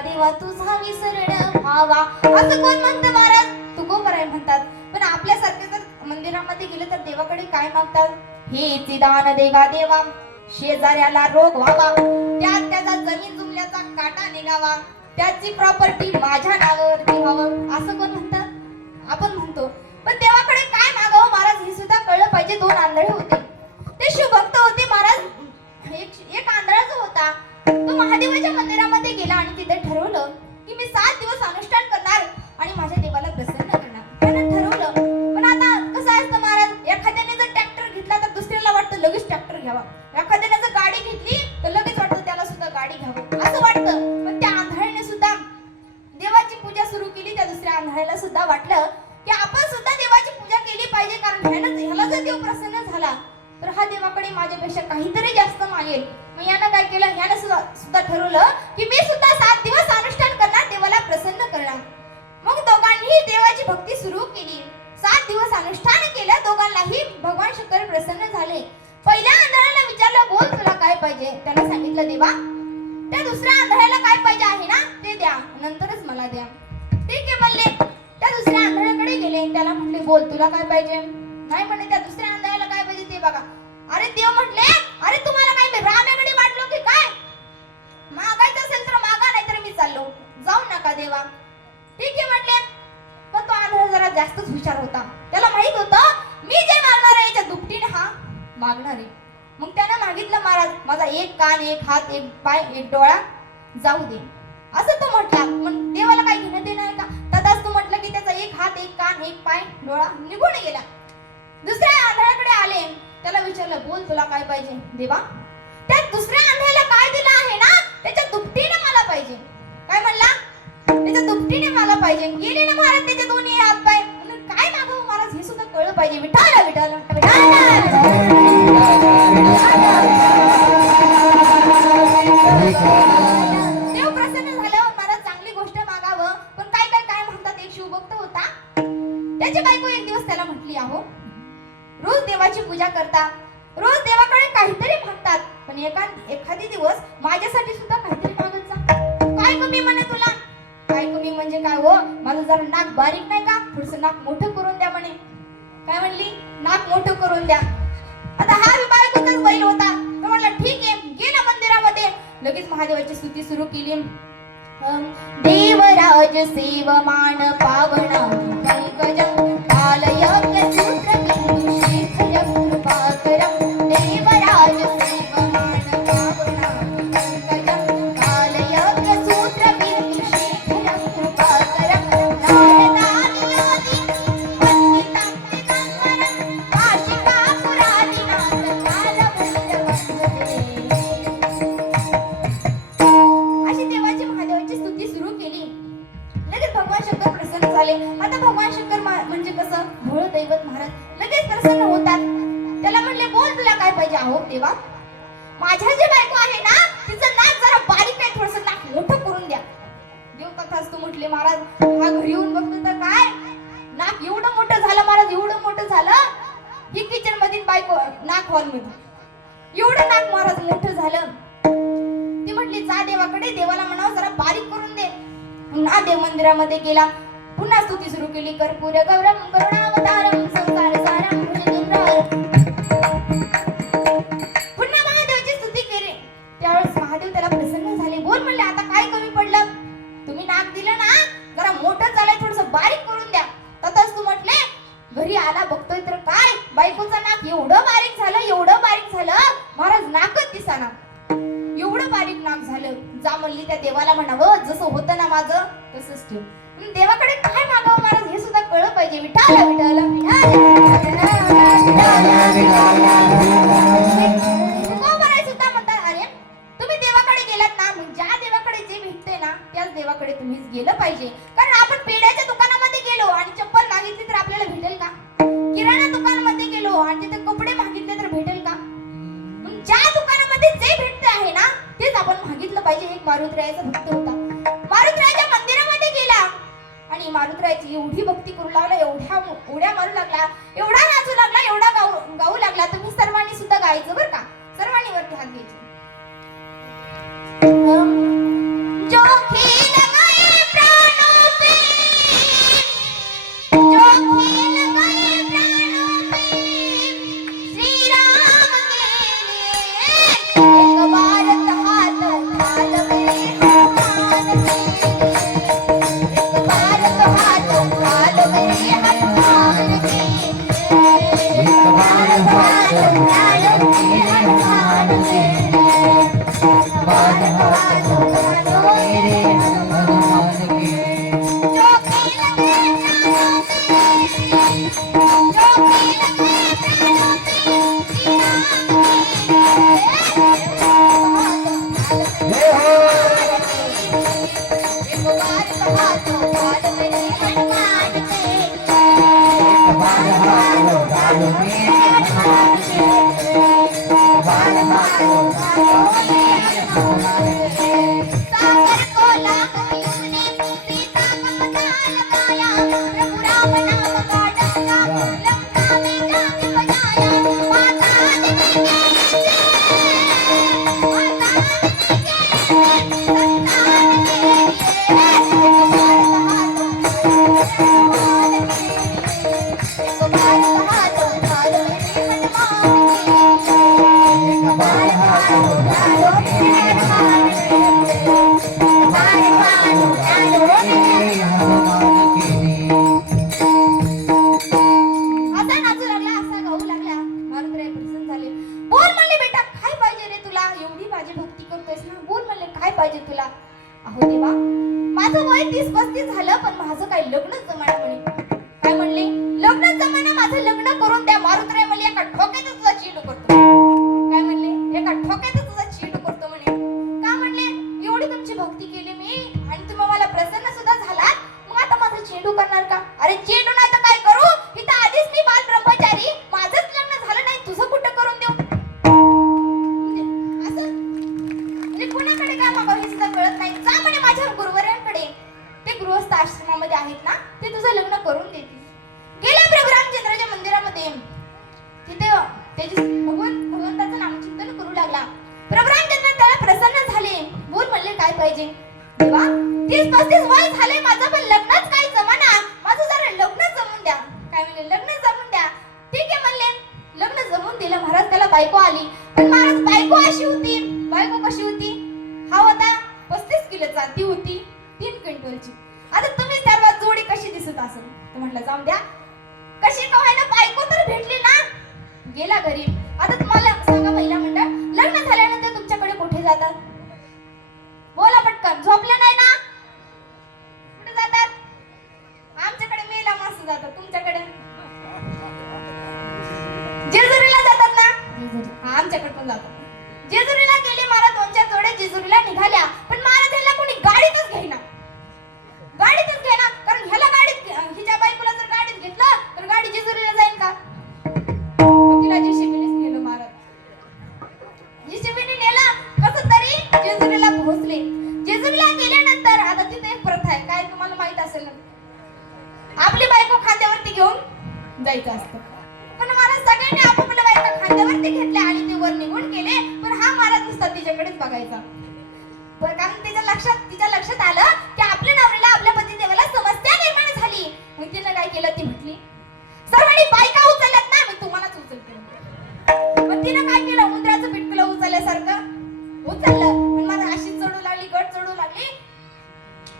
देवा तुझा विसरण व्हावा असं कोण म्हणतं महाराज? तुकोबराय म्हणतात. पण आपल्यासारखे जर मंदिरामध्ये गेले तर देवाकडे काय मागतात? हेच दान देगा देवा, शेजाऱ्याला रोग व्हावा, त्यात त्याचा जमीन जुमल्याचा काटा निघावा, त्याची प्रॉपर्टी माझ्या नावावरती व्हावं असं कोण म्हणतात? आपण म्हणतो. पण देवाकडे काय मागावं महाराज हे सुद्धा कळलं पाहिजे. दोन आंधळे होते, ते शिवभक्त होते महाराज. एक आंधळा जो होता तो महादेवाच्या मंदिरामध्ये गेला आणि तिथे ठरवलं की मी 7 दिवस अनुष्ठान करणार आणि माझ्या देवाला प्रसन्न करणार. त्यानं ठरवलं. पण आता कसं असतं महाराज, एखाद्याने जर ट्रॅक्टर घेतला तर दुसऱ्याला वाटतं लगेच ट्रॅक्टर घ्यावा, एखाद्याने जर गाडी घेतली तर लगेच वाटतं त्याला सुद्धा गाडी घ्यावं असं वाटतं. पण त्या आंधळ्याने सुद्धा देवाची पूजा सुरू केली. त्या दुसऱ्या आंधळ्याला सुद्धा वाटलं की आपण सुद्धा देवाची माझ्यापेक्षा काहीतरी जास्त मागेल. मग यानं काय केलं, यानं सुद्धा ठरवलं की मी सुद्धा 7 दिवस अनुष्ठान करणार, देवाला प्रसन्न करणार. मग दोघांनीही देवाची भक्ती सुरू केली. 7 दिवस अनुष्ठान केलं. दोघांनाही भगवान शंकर प्रसन्न झाले. पहिल्या आंधळ्याला विचारलं, बोल तुला काय पाहिजे. त्याला सांगितलं, देवा त्या दुसऱ्या आंधळ्याला काय पाहिजे आहे ना ते द्या, नंतरच मला द्या. ठीक आहे म्हणले. त्या दुसऱ्या आंधळ्याकडे गेले. त्याला म्हटले, बोल तुला काय पाहिजे. नाही म्हणे, त्या दुसऱ्या आंधळ्याला काय पाहिजे ते बघा. अरे देव म्हटले, अरे तुम्हाला काय मी रामेकडे वाटलो की काय, मागायचं असेल तर मागा, नाही तर मी चाललो, जाऊ नका देवा. ठीक आहे म्हटले. पण तो आंधळा जरा जास्तच हुशार होता. त्याला माहित होतं मी जे मागणार आहे याच्या दुपटीने हा मागणार आहे. मग त्यानं मागितलं, महाराज माझा एक कान, एक हात, एक पाय, एक डोळा जाऊ दे, असं तो म्हटला. मग देवाला काय घेणं देणं आहे का. तदाच तू म्हटलं की त्याचा एक हात, एक कान, एक पाय, डोळा निघून गेला. दुसऱ्या आंधळ्याकडे आले. त्याला विचारलं, बोल तुला काय पाहिजे. देवा त्या दुसऱ्या आंधळ्याला काय दिलं आहे ना त्याच्या दुपटीने मला पाहिजे. काय म्हणला, त्याच्या दुपटीने मला पाहिजे. गेले ना महाराज त्याचे दोन्ही हात पाय. काय मागवू महाराज हे सुद्धा कळलं पाहिजे. विठाला विठाला देव प्रसन्न झालं. महाराज चांगली गोष्ट मागावं. पण काय काय काय म्हणतात, एक शिवभक्त होता. त्याची बायको एक दिवस त्याला म्हटली, अहो रोज देवाची पूजा करता, रोज देवाकडे काहीतरी मागतात, पण एखादी दिवस माझ्यासाठी सुद्धा काहीतरी मागत जा. काय कमी म्हणे तुला. काय कमी म्हणजे काय हो, माझं जरा नाक बारीक नाही का, थोडस नाक मोठं करून द्या म्हणे. काय म्हणली, नाक मोठं करून द्या. आता हा बायकोचाच बैल होता. तो म्हणला ठीक आहे. गेला मंदिरामध्ये. लगेच महादेवाची स्तुती सुरू केली. देवराज सेवमान पावना पंकजं कालयज्ञ सूत्र बिंदु शेखरं कृपाकरं. देवराज सेवमान पावना पंकजं कालयज्ञ सूत्र बिंदु शेखरं कृपाकरं. नारदादि योगी पंडितं दिगंबरं काशिका पुरादिनाथ कालभैरवं वन्दे. अशी देवाची महादेवाची स्तुती सुरू केली. लगेच भगवान शंकर प्रसन्न झाले. आता भगवान शंकर म्हणजे कसं, भोळ दैवत महाराज लगेच प्रसन्न होतात. त्याला म्हणले, बोल तुला काय पाहिजे. अहो देवा माझ्या जी बायको आहे ना तिचं नाक जरा बारीक आहे, थोडस नाक मोठं करून द्या. देव तथास्तु म्हटले. महाराज हा घरी येऊन बघतो तर काय नाक एवढं मोठं झालं. महाराज एवढं मोठं झालं, ही किचन मधील बायको नाक हॉल मध्ये एवढं नाक महाराज मोठं झालं. ती म्हटली, जा देवाकडे, देवाला म्हणावं जरा बारीक करून दे. पुन्हा देव मंदिरामध्ये गेला. पुन्हा स्तुती सुरू केली. कर्पूर गौरम करुणावतारम संसार सारम भुजगेंद्रहरम. पुन्हा महादेवाची स्तुती केली. त्यावेळेस महादेव त्याला प्रसन्न झाले. बोल म्हणले, आता काय कमी पडलं. तुम्ही नाक दिलं ना, जरा मोठं झालंय, थोडस बारीक करून द्या. तसंच तू म्हटले. घरी आला बघतोय तर काय बायकोचं नाक एवढं बारीक झालं, एवढं बारीक झालं, महाराज नाकच दिसाना, एवढं बारीक नाक झालं. जा म्हणली त्या देवाला म्हणावं जसं होतं ना माझं तसंच ठेव. देवाकडे काय मागावं महाराज हे सुद्धा कळलं पाहिजे. विठाला विठाला सुद्धा म्हणतात, अरे तुम्ही देवाकडे गेलात ना, ज्या देवाकडे जे भेटते ना त्याच देवाकडे तुम्ही गेलं पाहिजे. कारण आपण पेड्याच्या दुकानामध्ये गेलो आणि चप्पल मागितली तर आपल्याला भेटेल का. किराणा दुकानामध्ये गेलो आणि तिथे कपडे मागितले तर भेटेल का. ज्या दुकानामध्ये जे भेटते आहे ना तेच आपण मागितलं पाहिजे. एक मारुतरायाचा भक्त होता. मारुतरायाच्या मंदिरामध्ये गेला आणि मारुतरायाची एवढी भक्ती करू लागला, एवढ्या उड्या मारू लागला, एवढा नाचू लागला, एवढा गाऊ लागला. तुम्ही सर्वांनी सुद्धा गायचं बरं का. सर्वांनी वरती हात घ्यायचे. जो खेल गए प्राणों पे, जो खेल गए प्राणों पे, श्री राम के लिए एक बार हाथ उठा लो मेरे हनुमान के लिए, एक बार हाथ उठा लो मेरे हनुमान के लिए, एक बार हाथ उठा लो मेरे हनुमान के लिए, एक बार हाथ उठा लो मेरे हनुमान के लिए। जो खेल गए प्राणों पे, जो खेल गए प्राणों पे, श्री राम के लिए सागर कोला कपियुने सीता ममताल माया प्रभु राम नाम का डंका लंका में जाके बजाया माता आदमी के असा नाचू लागला असा गाऊ लागला मारुतीराय प्रसन्न झाले बोल म्हणले बेटा काय पाहिजे रे तुला एवढी माझी भक्ती करतोयस ना बोल म्हणले काय पाहिजे तुला अहो देवा माझं वय 30-35 झालं पण माझं काही लग्नच जमाना म्हणे काय म्हणले लग्न जमाना माझं लग्न करून द्या मारुतीराय म्हणले एका ठोक्यात तुझा चीड करतो काय म्हणले एका ठोक्यात तुझा चीड करतो म्हणे का म्हणले एवढी तुमची भक्ती केली मी आणि तुम्ही मला प्रसन्न सुद्धा झालात मग आता माझं चेंडू करणार का अरे चेंडू नाही तर काय करू इथं आधीच मी बाल ब्रह्मचारी माझंच लग्न झालं नाही तुझं कुठं करून देऊ म्हणजे असं म्हणजे कोणाकडे काय मागावं हे सुद्धा कळत नाही जा म्हणे माझ्या गुरुवरांकडे ते गृहस्थ आश्रमामध्ये आहेत ना ते तुझं लग्न करून देतील गेल्या प्रभू रामचंद्राच्या मंदिरामध्ये तिथे त्याची भगवंताचं नामचिंतन करू लागला प्रभू रामचंद्र त्याला प्रसन्न झाले बोल म्हणले काय पाहिजे देवा 30-35 वय झाले माझं पण लग्नच काय जमाना माझं जरा लग्न जमून द्या काय म्हणले लग्न जमून द्या ठीक आहे म्हणले लग्न जमून दिलं महाराज त्याला बायको आली पण महाराज बायको अशी होती बायको कशी होती हा होता 35 किलोचा ती होती 3 क्विंटलची आता तुम्ही त्याला जोडी कशी दिसत असेल तर म्हटलं जाऊन द्या कशी का व्हायला बायको तर भेटली ना गेला घरी आता तुम्हाला सांगा महिला मंडळ लग्न झाल्यानंतर तुमच्याकडे कुठे जातात बोला पटकन झोपलं नाही ना कुठे जातात आमच्याकडे मेला माणसं जातात तुमच्याकडे जेजुरीला जातात ना हा आमच्याकडे पण जातात जेजुरीला गेले महाराज 2-4 जोड्या जेजुरीला निघाल्या पण महाराज ह्याला कोणी गाडीतच घेईना कारण ह्याला गाडीत हिच्या बायकोला जर गाडीत घेतलं तर गाडी जेजुरीला जाईल का तिला जेसीबीनेच नेलं महाराज जेसीबीने नेलं कसं तरी जेजुरीला पोहोचले जेजुरीला गेल्यानंतर आता तिथे एक प्रथा आहे काय तुम्हाला माहित असेल ना आपली बायको खांद्यावरती घेऊन जायचं असतं पण महाराज सगळ्यांनी आपापल्या बायका खांद्यावरती घेतल्या आणि ते वर निघून गेले पण हा महाराज नुसता तिच्याकडेच बघायचा कारण तिच्या लक्षात आलं की आपल्या नवऱ्याला आपल्या पतिदेवाला समस्या निर्माण झाली मग तिने काय केलं ती म्हटली सर्वांनी बायका उचलल्यात ना मी तुम्हालाच उचलते मग तिने काय केलं उंदराचं पिटकलं उचलल्यासारखं उचललं पण मला अशी चढू लागली गट चढू लागली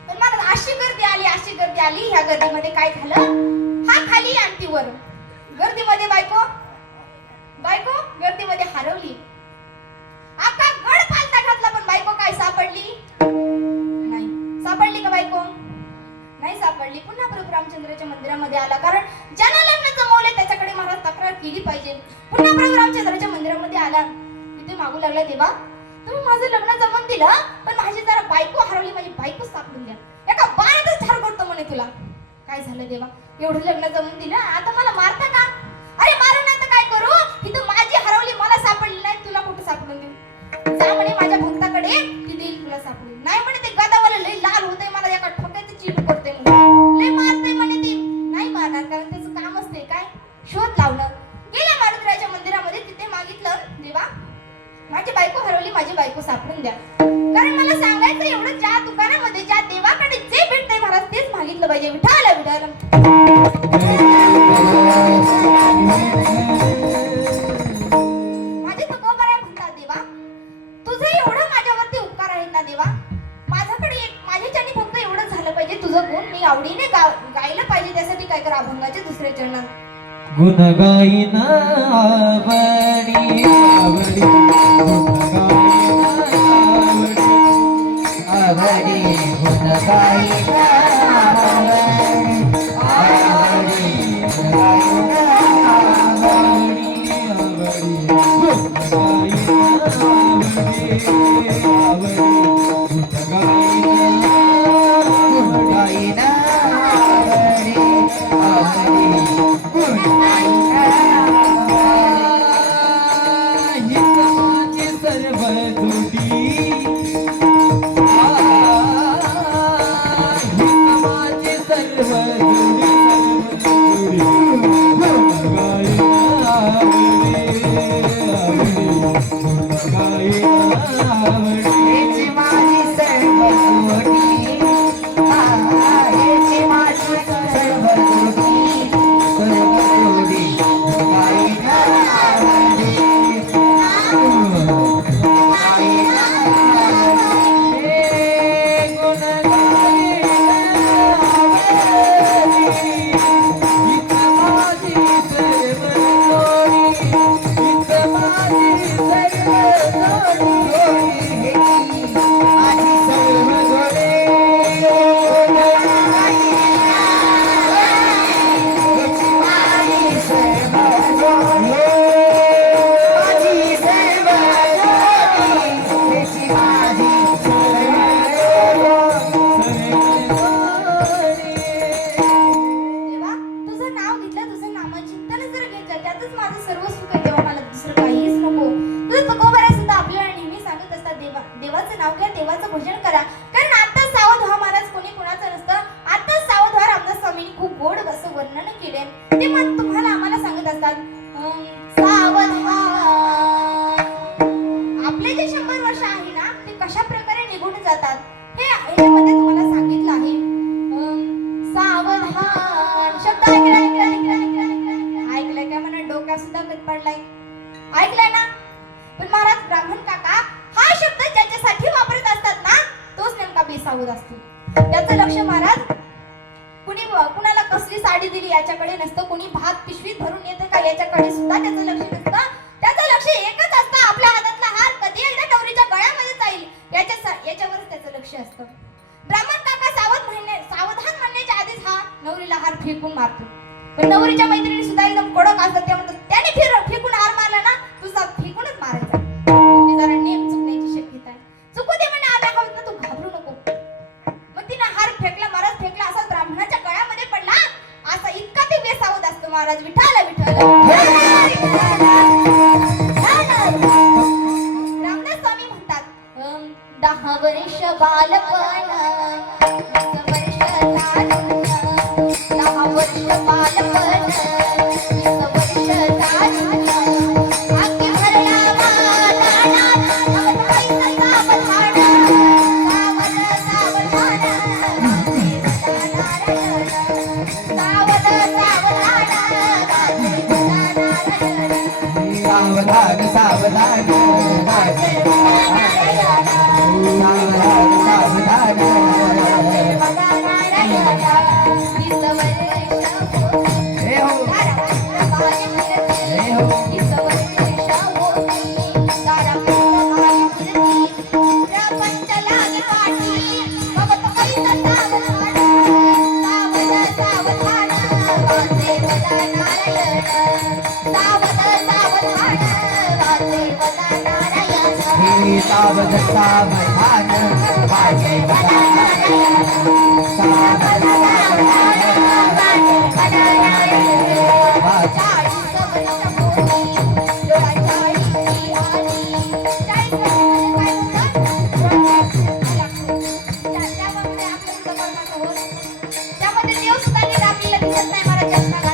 पण मला अशी गर्दी आली ह्या गर्दीमध्ये काय झालं हा खाली आणि ती वर गर्दीमध्ये बायको गर्दीमध्ये हरवली अख्खा गड पालथा घातला पण बायको काय सापडली का बायको नाही सापडली पुन्हा प्रभू रामचंद्राच्या मंदिरामध्ये आला कारण ज्याला लग्न जमवले त्याच्याकडे महाराज तक्रार केली पाहिजे पुन्हा प्रभू रामचंद्राच्या मंदिरामध्ये आला तिथे मागू लागला देवा तुम्ही माझं लग्न जमवून दिलं पण माझी जरा बायको हरवली माझी बायको सापडून द्या एका बाणातच ठार करतो म्हणे तुला काय झालं देवा एवढं लग्न जमवून दिलं आता मला मारता का अरे मारू नाही तर काय करू इथं माझी हरवली मला सापडली नाही तुला कुठे सापडून देऊ जा म्हणे माझ्या भक्ताकडे ती देईल तुला सापडून नाही म्हणे ते गदावाला लई लाल होतंय मला एका ठोक्याचं चीट करते लई मारते म्हणे ती नाही मारणार कारण त्याचं काम असते काय शोध लावणं गेल्या मारुतीरायाच्या मंदिरामध्ये तिथे मागितलं देवा माझी बायको हरवली माझी बायको सापडून द्या कारण मला सांगायचं एवढं ज्या दुकानामध्ये ज्या देवाकडे जे भेटतंय महाराज तेच मागितलं पाहिजे विठाला माझे तुकोबाराय म्हणतात देवा तुझे एवढं माझ्यावरती उपकार आहेत ना देवा माझ्याकडे माझ्याच्याने फक्त एवढं झालं पाहिजे तुझं गुण मी आवडीने गायला पाहिजे त्यासाठी काय कर अभंगाचे दुसरे चरण गुण गाईना आवडी आवडी गुण गाईना तुझंच माझं सर्व सुख आहे तेव्हा मला दुसरं काहीच नको. तुझं तुकोबराय सुद्धा आपल्याला नेहमी सांगत असतात, देवाचं नाव घ्या, देवाचं भजन करा. कारण आता सावध व्हा महाराज, कोणी कुणाचं नसतं. आता सावध व्हा. रामदास स्वामींनी खूप गोड असं वर्णन केले. ते मग तुम्हाला आम्हाला सांगत असतात सावध व्हा. आपले जे 100 वर्ष आहे ना ते कशा प्रकारे निघून जातात हे याच्यामध्ये तुम्हाला सांगितलं आहे. सावधान शब्द ऐकलाय का म्हणा, डोक्यात सुद्धा कट पडलाय, ऐकलाय ना. पण महाराज ब्राह्मण काका हा शब्द ज्याच्यासाठी वापरत असतात ना तोच नेमका बेसावध असतो. त्याचं लक्ष महाराज कुणाला कसली साडी दिली याच्याकडे नसतं, कोणी भात पिशवीत भरून येतं का याच्याकडे सुद्धा त्याचं लक्ष नसतं. त्याचं लक्ष एकच असतं, आपल्या हातातला हार कधी एकदा नवरीच्या गळ्यामध्ये जाईल याच्यावरच त्याचं लक्ष असतं. ब्राह्मण काका सावधान म्हणण्याच्या आधीच हा नवरीला हार फेकून मारतो. पण नवरीच्या मैत्रिणी सुद्धा एकदम कडक असतात, त्या म्हणतात त्याने फेकून हार मारला ना तुझा फेकूनच मारायचा. जरा नेम चुकण्याची शक्यता आहे, चुकू दे म्हणे आम्ही आहोत ना, तू घाबरू नको. मग तिने हार फेकला, महाराज फेकला, असा ब्राह्मणाच्या गळ्यामध्ये पडला. असा इतका ते बेसावध असतो महाराज. विठ्ठल विठ्ठल रामदास स्वामी म्हणतात 10 वर्ष बालपण 20 वर्ष तारुण्य, 10 वर्ष बालपण 20 वर्ष तारुण्य, आगी भरला वादानात अवधाईचा सावधान, सावध सावधान सावधान वाजे नारायण, सावधान सावधान हे हो हे हो सावध सावधान वाजे नारायण, सावध त्यामध्ये देव सुद्धा आपल्याला दिसत नाही महाराज जन्माला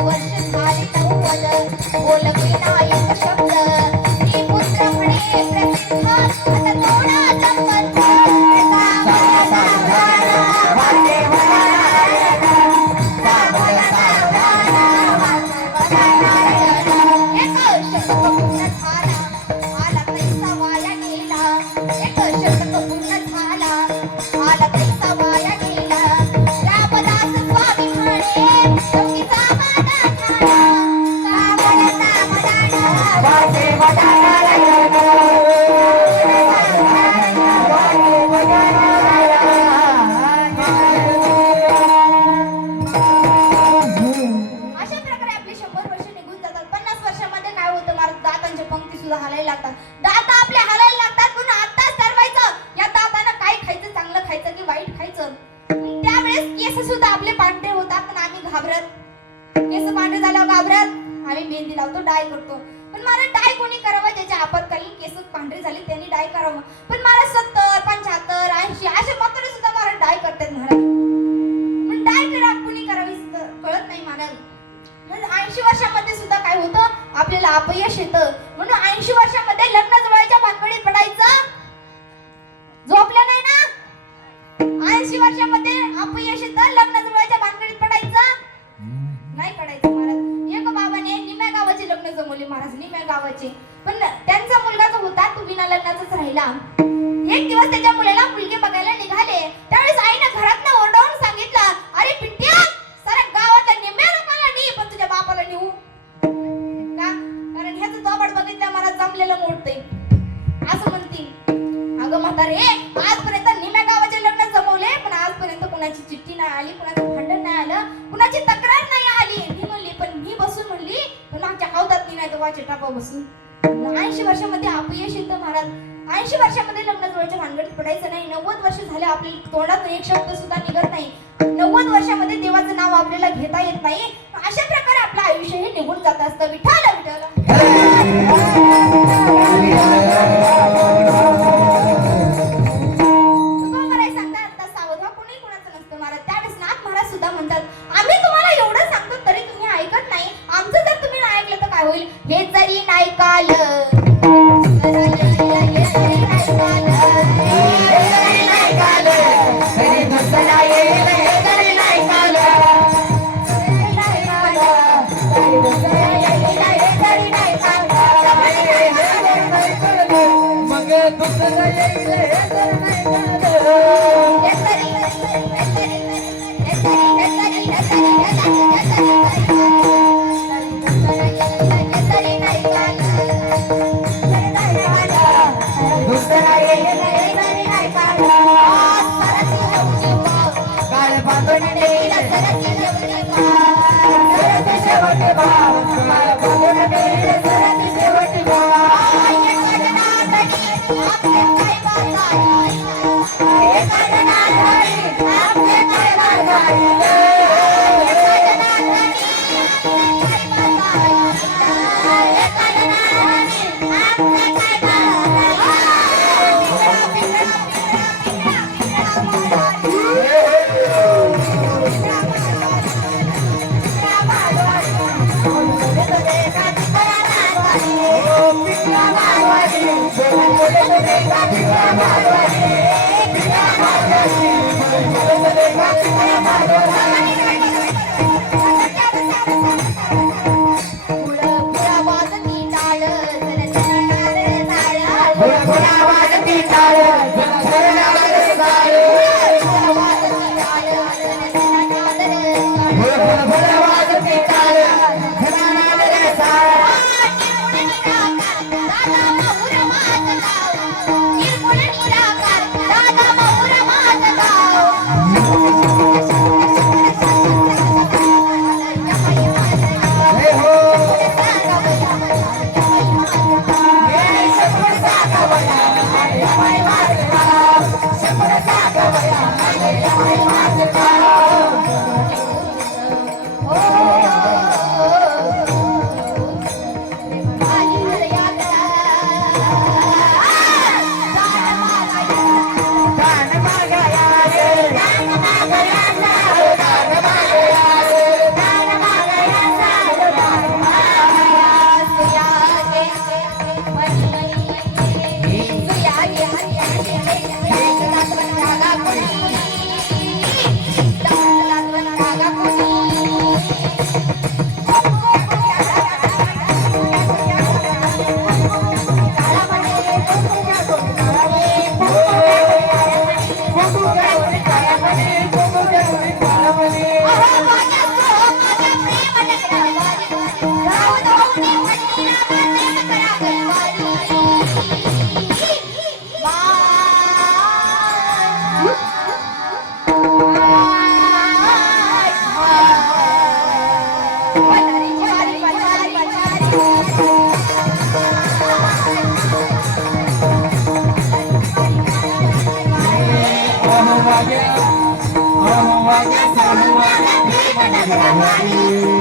वर्ष केस पांढरे झाल्यावर घाबरत आम्ही मेहंदी लावतो, डाय करतो. पण मला डाय कोणी करावं ज्याच्या आपत्कालीन केस पांढरे झाले त्यांनी डाय करावं. पण मला 70, 75, 80 असे म्हातारे सुद्धा मला डाय करतात महाराज. पण डाय कोणी करावी कळत नाही महाराज. 80 वर्षामध्ये सुद्धा काय होतं आपल्याला अपयश येतं. म्हणून 80 वर्षामध्ये लग्न जुळवायच्या भानगडीत पडायचं झोपलं नाही ना. 80 वर्षामध्ये अपयश येतं, लग्न जुळवायच्या भानगडीत पडायचं नाही पडायचं महाराज. एक बाबाने निम्या गावाचे लग्न जमवले महाराज, निम्या गावाचे. पण त्यांचा मुलगा जो होता तो बिना लग्नाचाच राहिला. एक दिवस त्याच्या मुलाला मुलगी बघायला निघाले. त्यावेळेस आईनं घरातनं ओरडून सांगितलं, अरे पिंट्या साऱ्या गावातल्या निम्या लोकांना नी पण तुझ्या बापाला नेऊ का? कारण ह्याचं दोबड बघितल्या मला जमलेलं मोडते असं म्हणते. अगं म्हातारे आजपर्यंत निम्या गावाचे लग्न जमवले पण आजपर्यंत कुणाची चिठ्ठी नाही आली, कुणाचं भांडण नाही आलं, कुणाची तक्रार नाही आली. मी म्हणली पण मी बसून म्हणली पण आमच्या हौदात मी नाही तर वाचे टाका बसून. 80 वर्षामध्ये अपयश येतं महाराज. 80 वर्षामध्ये लग्न जुळवायच्या भानगडीत पडायचं नाही. 90 वर्ष झाले आपल्या तोंडातून एक शब्द सुद्धा निघत नाही. 90 वर्षामध्ये देवाचं नाव आपल्याला घेता येत नाही. अशा प्रकारे आपलं आयुष्य हे निघून जात असतं. विठाला विठाला हे जरी नाही काल Oh,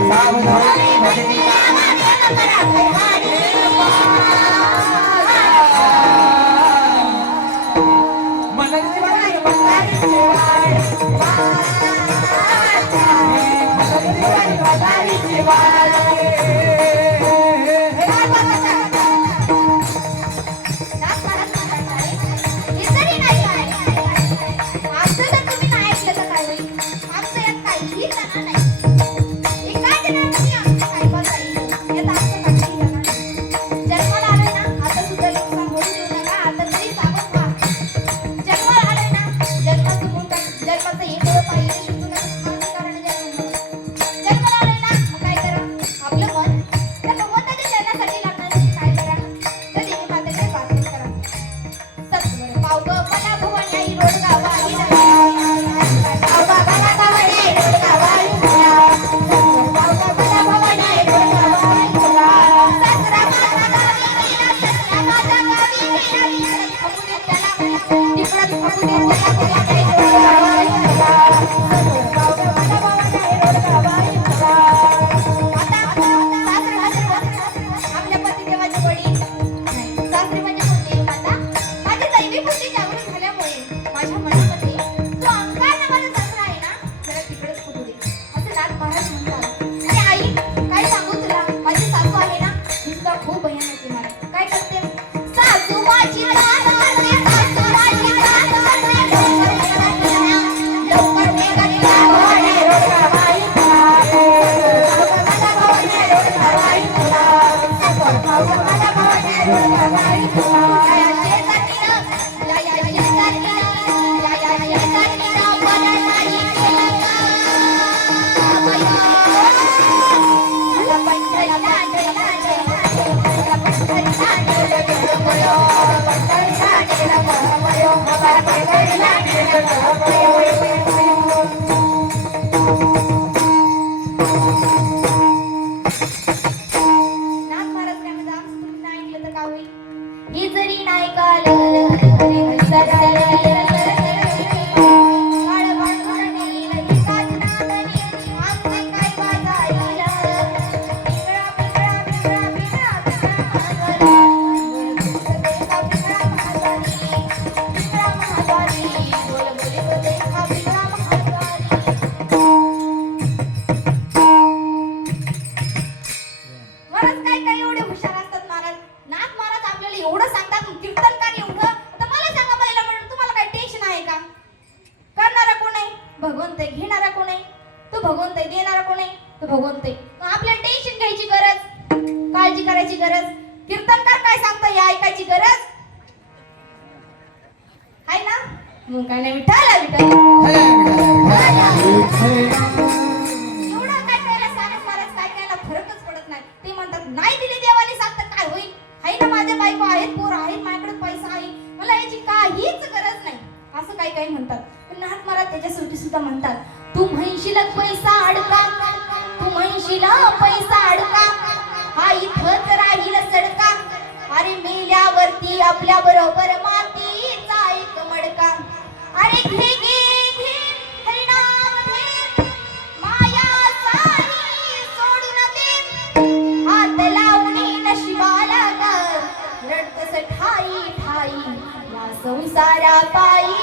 सावधानी भजनी ही जरी नाही काल भगवंत आहे, घेणारा कोण आहे? तो भगवंत आहे, देणारा कोण आहे? तो भगवंत आहे. आपल्याला टेन्शन घ्यायची गरज, काळजी करायची गरज, कीर्तनकार काय सांगतो या ऐकायची गरज आहे ना? मग काय नाही विठाला विठाला एवढं काय करायला सारस महाराज काय करायला फरकच पडत नाही. ते म्हणतात नाही दिली देवाने साथ तर काय होईल? आहे ना माझे बायको आहेत, पोर आहेत, माझ्याकडे पैसा आहे, मला याची काहीच गरज नाही असं काही काही म्हणतात. पण नाथ महाराज त्याच्यासाठी सुद्धा म्हणतात तू म्हणशील पैसा अडका, तू म्हणशील पैसा अडका, हा इथंच राहील सडका, अरे मेल्यावरती आपल्या बरोबर मातीचा एक मडका. अरे घे घे घे हरिनाम घे, माया सारी सोडून दे, हात लावणी नशिबाला ग, रडतस ठाई ठाई या संसारा पायी,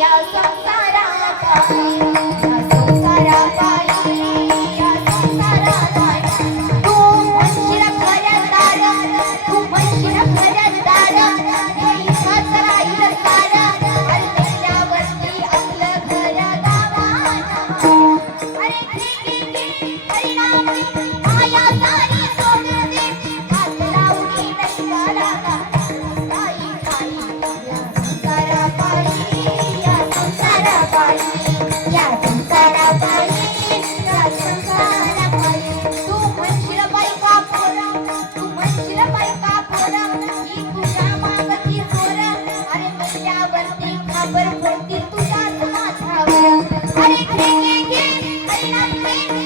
या संसारा पायी, या संसारा पायी, या संसारा पायी. तू म्हणशील खरंदार, तू म्हणशील खरंदार, हे इथंच राहील सारं, अरे मेल्यावरती आपलं घर गावाला. अरे घे घे घे हरिनाम घे, माया सारी सोडून दे, हात लावणी नशिबाला ग, पायी पायी या संसारा पायी, या संसारा पायी, या संसारा पायी, या संसारा पायी. तू म्हणशील बायका पोरं, तू म्हणशील बायका पोरं, ही तुझ्या मागची चोरं, अरे मेल्यावरती खबर पडतील तुझ्याच माथ्यावर. अरे घे घे घे हरिनाम घे,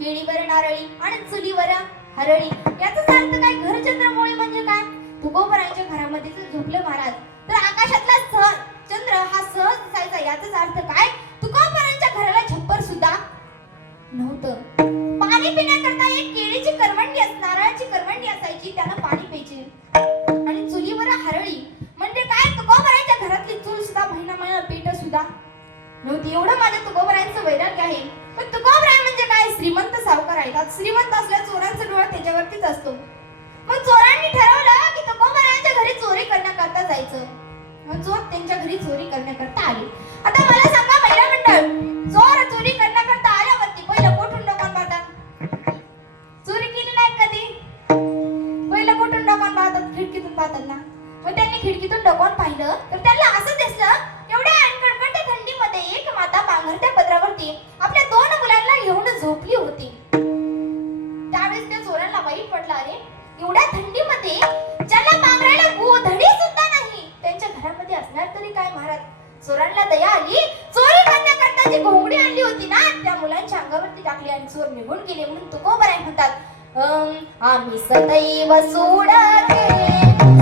केळीवर नारळी आणि चुलीवर हरळी. याचाच अर्थ काय? घरचंद्रमौळी म्हणजे काय? तुकोबरायांच्या घरामध्ये जर झोपले महाराज तर आकाशातला चंद्र हा सहज दिसायचा. याचाच अर्थ काय? तुकोबरायांच्या घराला छप्पर सुद्धा नव्हतं. पाणी पिण्याकरता एक केळीची करवंडी नारळाची करवंडी असायची, त्यानं पाणी प्यायचे. आणि चुलीवर हरळी म्हणजे काय? तुकोबरायांच्या घरातली चूल सुद्धा महिना पेट सुद्धा नव्हती. एवढं माझ्या तुकोबरायांचं वैराग्य आहे. पण तुकोबराय म्हणजे काय? श्रीमंत सावकार आहेत. श्रीमंत असल्या चोरांचा डोळा त्याच्यावरतीच असतो. मग चोरांनी ठरवलं की तुकोबरायांच्या घरी चोरी करण्याकरता जायचं. मग चोर त्यांच्या घरी चोरी करण्याकरता आले. आता मला सांगा महिला मंडळ, चोर चोरी करण्याकरता आल्यावरती पहिलं कोठून डोकान पाहतात? चोरी केली नाही कधी? पहिलं कोठून डोकान पाहतात? खिडकीतून पाहतात ना. मग त्यांनी खिडकीतून डोकान पाहिलं तर त्यांना असं दिसलं, एवढ्या कडकडत्या थंडीमध्ये एक माता पांघरत्या पदरावरती आपल्या 2 मुलांना घेऊन झोपली होती. त्यावेळेस त्या चोरांना वाईट पडलं, अरे एवढ्या थंडीमध्ये ज्याला पांघरायला गोधडी सुद्धा नाही त्यांच्या घरामध्ये असणार तरी काय महाराज? चोरांना दया आली. चोरी करण्याकरता जी घोंगडी आणली होती ना त्या मुलांच्या अंगावरती टाकली आणि चोर निघून गेले. म्हणून तुकोबराय म्हणतात, आम्ही सदैव सोडते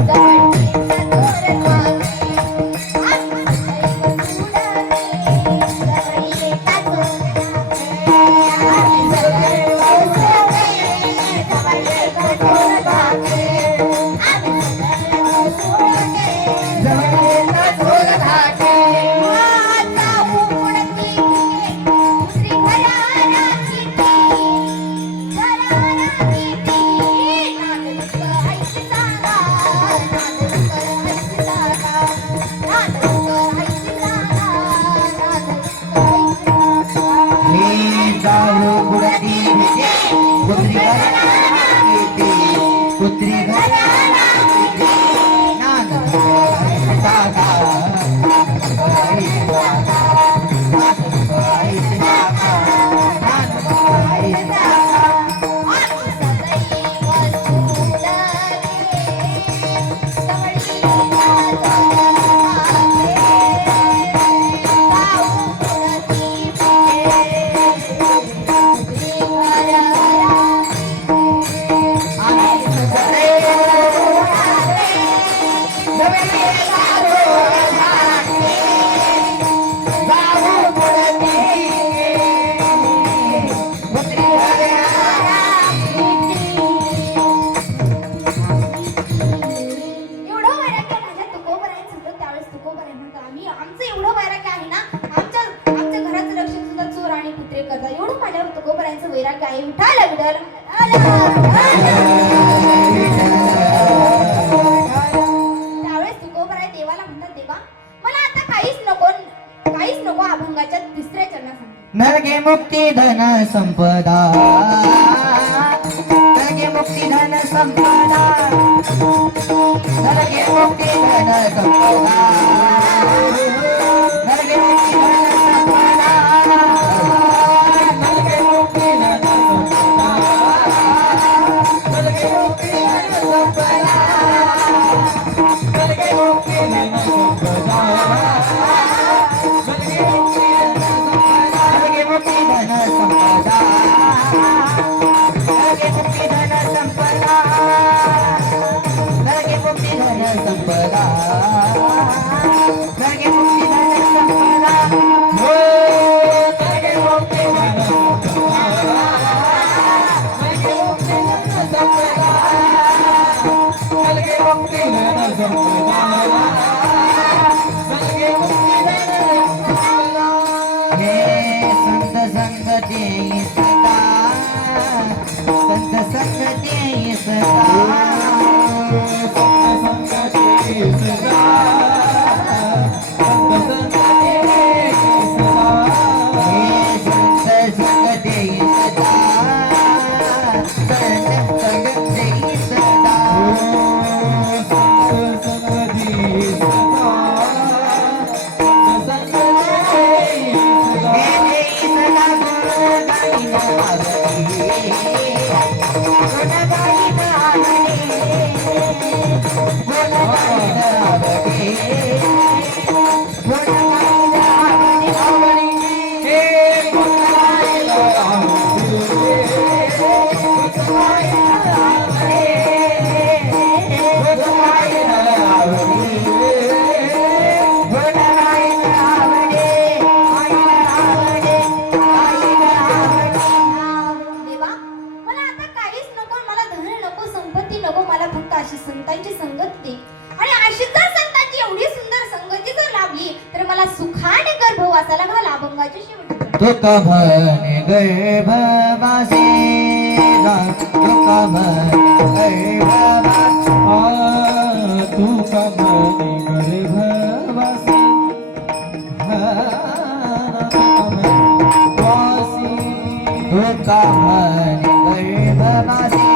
जवळचे सदोर धागे. आम्ही सदैव सोडते जवळचे सदोर धागे. आम्ही सदैव सोडते जवळचे सदोर धागे. आम्ही सदैव सोडते जवळचा झोल धाके. आता उडती दुसरी घराला किती घराला किती. नांदूक ऐशी सांगा, नांदूक ऐशी सांगा, नांदूक ऐशी सांगा, नांदूक ऐशी सांगा. हे जाऊ बुडती भिके, कुत्री घराला भिके, कुत्री घराला भिके. नांद सागा, नांद सागा, नांद सागा, नांद सागा. आम्ही सदैव सोडते जवळची सदोर धागे. जाऊ उडती भिके, दुसरी घराला आम्ही सदैव सोडते जवळचा झोल धाके. जाऊ बुडती भिके, कुत्री घराला एवढं वैराग्य माझ्या तुकोबरायांचं होतं. त्यावेळेस तुकोबराय म्हणतात, आम्ही आमचं एवढं वैराग्य आहे ना, आमच्या घराचं रक्षण सुद्धा चोर आणि कुत्रे करतात. एवढं माझ्यावर तुकोबरायांचं वैराग्य आहे. विठाला विठ्ठल त्यावेळेस तुकोबराय देवाला म्हणतात, देवा मला आता काहीच नको अभंगाच्या 3ऱ्या चरणात सांग. नरगे मुक्ती धन संपदा, नरगे मुक्ती धन संपदा, नरगे मुक्ती धन संपदा, नरगे मुक्ती धन संपदा, नरगे मुक्ती धन संपदा, नरगे मुक्ती धन संपदा, नरगे मुक्ती धन संपदा. नरगे मुक्ती धन संपदा, नरगे मुक्ती धन संपदा, नरगे मुक्ती धन संपदा, नरगे मुक्ती धन संपदा. हो नरगे मुक्ती धन संपदा, नरगे मुक्ती धन संपदा, नरगे मुक्ती धन संपदा, नरगे मुक्ती धन संपदा. हे संत संगती सदा, संत संगती सदा, संत संगती सदा, संत संगती सदा. हे संत संगती सदा, संत संगती सदा, संत संगती देवा मला आता काहीच नको, मला धन नको, संपत्ती नको, मला फक्त अशी संतांची संगत दे. आणि अशी जर संतांची एवढी सुंदर संगती जर लाभली तर मला सुखाने गर्भवासाला घाल. अभंगाची शेवटी तुका म्हणे गर्भवासी तुका म्हणे गर्भवासी तुका म्हणे गर्भवासी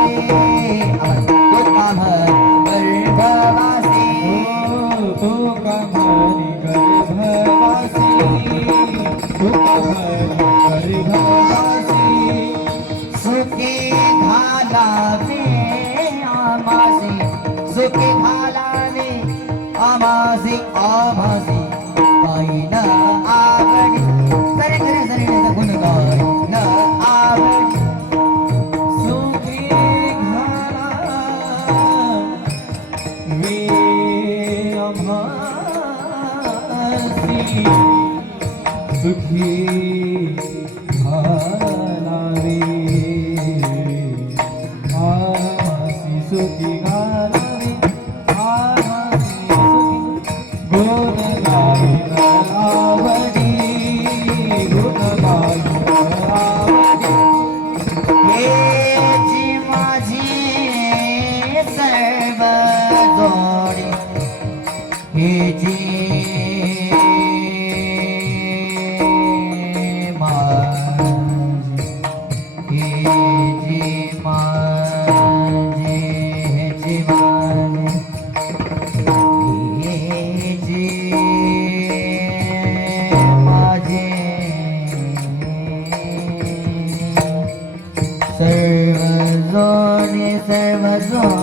तुका म्हणे गर्भवासी तुका म्हणे गर्भवासी तुका म्हणे गर्भवासी सुखी घालावे आमासी सुखी घालावे आमासी आभासी पायन आवडी सरे सरे सरे गुण गाय न आवडी सुखी घालावे आमासी सुखी घालावे आमासी सुखी घालावे आमासी सुखी गुण गायन आवडी गुण गायन आवडी हेची माझी सर्व जोडी हेची सर्व जोडे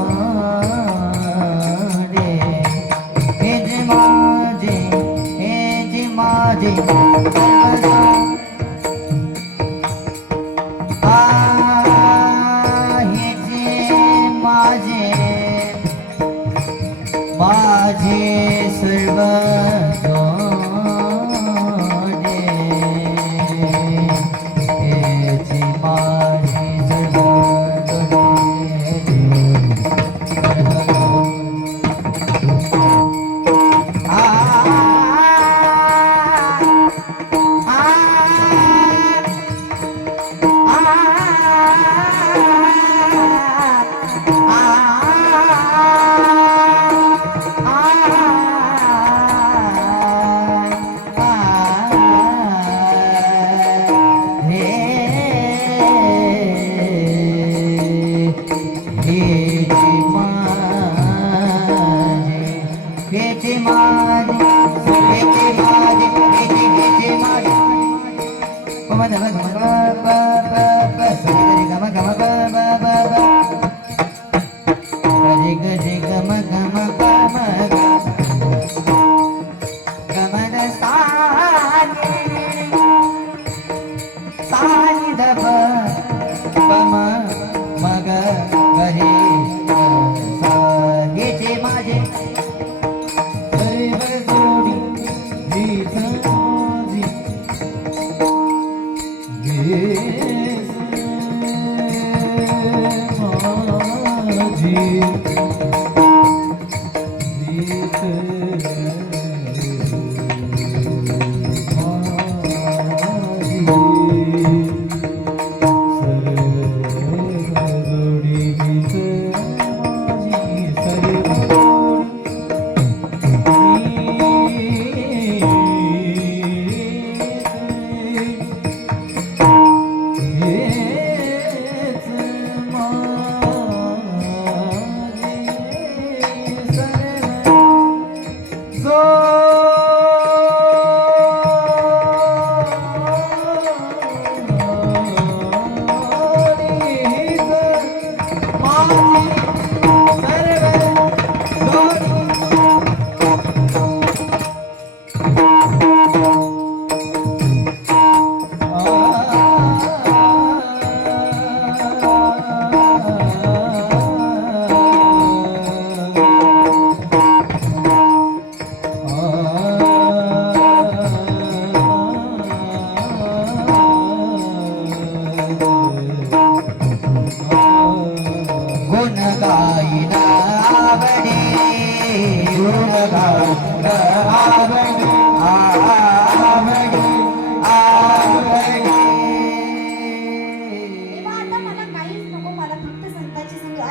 हे जे माझे सर्व हे जे माझे सर्व जोडे हे जे माझे सर्व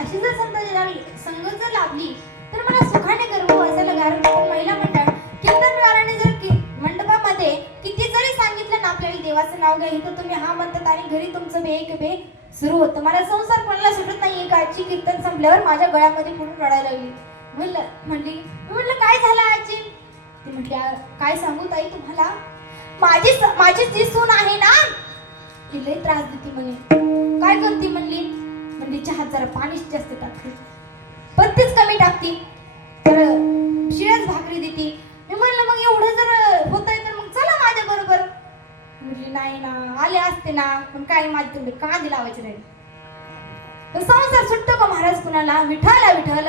अशी जर संगत जर लाभली तर मला सुखाने गर्भ असायला कारण महिला मंडळ कीर्तनकाराने जर मंडपामध्ये किती जरी सांगितलं ना आपल्याला देवाचं नाव घ्या तर तुम्ही हा म्हणतात आणि घरी तुमचं बे सुरू होतं. मला संसार कोणाला सुटत नाहीये का आजी कीर्तन संपल्यावर माझ्या गळ्यामध्ये पडून रडायला लागली. म्हणलं काय झालं आजी? ती म्हटली काय सांगू ताई तुम्हाला, माझी जी सून आहे ना ती लई त्रास देते म्हणे. काय करते म्हणली चहात जरा पाणी जास्त टाकते, पत्तीच कमी टाकते, तर शिळ्याच भाकरी देते. मी म्हणलं मग एवढं जर होतंय तर मग चला माझ्या बरोबर. म्हटली नाही ना, आले असते ना पण काय माझी तेवढे कांदे लावायचे नाही. तर संसार सुटतो का महाराज कुणाला? विठ्ठला विठ्ठल.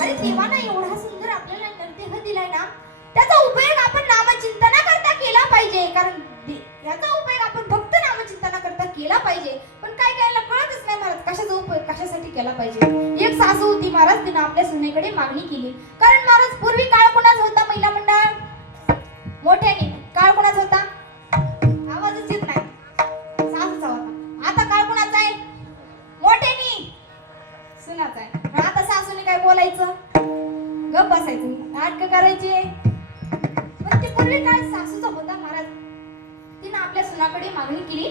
अरे देवाना एवढा सुंदर आपल्याला नरदेह दिलाय ना, त्याचा उपयोग आपण नामचिंतना करता केला पाहिजे. कारण याचा उपयोग आपण फक्त नामचिंतना करता केला पाहिजे. पण काय करायला कळतच नाही महाराज कशाचा उपयोग कशासाठी केला पाहिजे. एक सासू होती महाराज, तिने आपल्या सुनेकडे मागणी केली. कारण महाराज पूर्वी काळ कोणाचा होता? महिला मंडळ मोठ्याने काळ कोणाचा होता? आवाजच येत नाही. सासूचा होता. आता काळ कोणाचा आहे? मोठ्याने सुनाचा आहे. आता सासूने काय बोलायचं? गप बसायचं, नाटक करायचे. पण ते पूर्वी काळ सासूचा होता महाराज. तिने आपल्या सुनाकडे मागणी केली,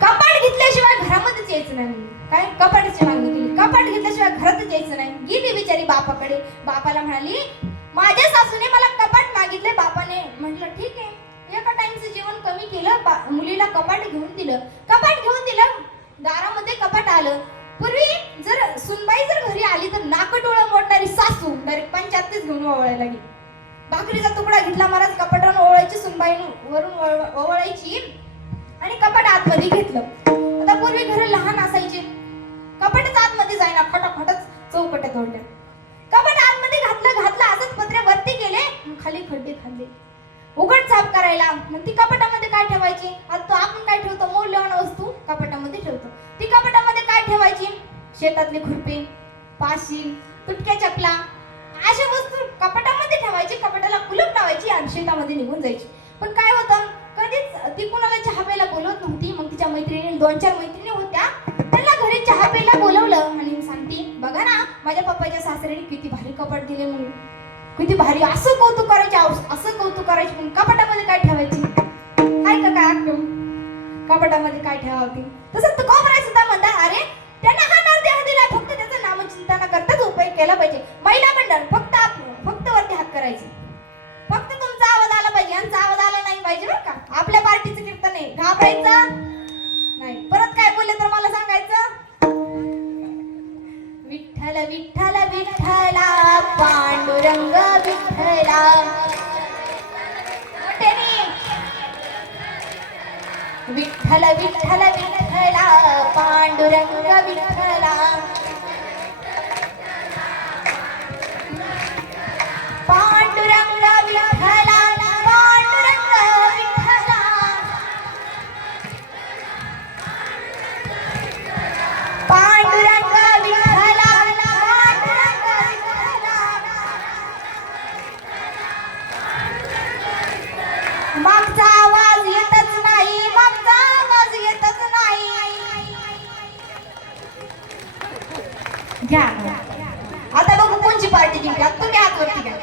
कपाट घेतल्याशिवाय घरामध्येच यायचं नाही. काय कपाटाची मागणी केली, कपाट घेतल्याशिवाय घरातच यायचं नाही. गेली बिचारी बापाकडे. बापाला म्हणाली माझ्या सासूने मला कपाट मागितले. बापाने म्हटलं ठीक आहे, एका टाइमचं जेवण कमी केलं, मुलीला कपाट घेऊन दिलं. कपाट घेऊन दिलं, दारामध्ये कपाट आलं. पूर्वी जर सुनबाई जर घरी आली तर नाकटोळं मोडणारी सासू डायरेक्ट पंचायतीच घेऊन ओवाळायला लागली. भाकरीचा तुकडा घेतला महाराज, कपाटावर ओवाळायची, सुनबाई वरून ओवाळायची आणि कपाट आतमध्ये घेतलं. आता पूर्वी घर लहान असायचे, कपाटच आतमध्ये जायना, खटाखटच चौकट्यात ओढल्या. कपाट आतमध्ये घातलं असंच पत्रे वरती केले, खाली खड्डे खाल्ले. उघड साफ करायला मग ती कपाटामध्ये काय ठेवायची? आता आपण काय ठेवतो? मौल्यवान वस्तू कपाटामध्ये ठेवतो. ती कपाटामध्ये काय ठेवायची? शेतातले खुरपे, पाशील, तुटक्या चपला अशा वस्तू कपाटामध्ये ठेवायची. कपाटाला कुलूप लावायची आणि शेतामध्ये निघून जायची. पण काय होतं, कधीच ती कुणाला चहा प्यायला बोलवत नव्हती. मग तिच्या मैत्रिणी 2-4 मैत्रिणी होत्या, त्यांना घरी चहा प्यायला बोलवलं आणि सांगते बघा ना माझ्या पप्पाच्या सासऱ्याने किती भारी कपाट दिले म्हणून, किती भारी. असं कौतुक करायचे, असं कौतुक करायचे. पण कपाटामध्ये काय ठेवायची? काय का काय कपाटामध्ये काय ठेवावती? तसं तुकोबराय सुद्धा म्हणतात अरे त्यांना हा नरदेह दिलाय, फक्त त्याचं नामचिंतना करताच उपयोग केला पाहिजे. महिला मंडळ फक्त वरती हात करायचे, फक्त तुमचा आवाज आला पाहिजे, यांचा आवाज आला नाही पाहिजे बरं का. आपल्या पार्टीचं कीर्तन आहे, घाबरायचं नाही. परत काय बोलले तर मला सांगायचं. विठ्ठल विठ्ठल विठ्ठला पांडुरंग विठ्ठला. विठ्ठल विठ्ठल विठ्ठला पांडुरंग विठ्ठला. पांडुरंग विठ्ठला पांडुरंग विठ्ठला. पांडुरंग विठ्ठला पांडुरंग विठ्ठला. मागचा आवाज येतच नाही, मागचा आवाज येतच नाही. घ्या आता बघू कोणची पार्टी जिंकली. तुम्ही हातवरती घ्या.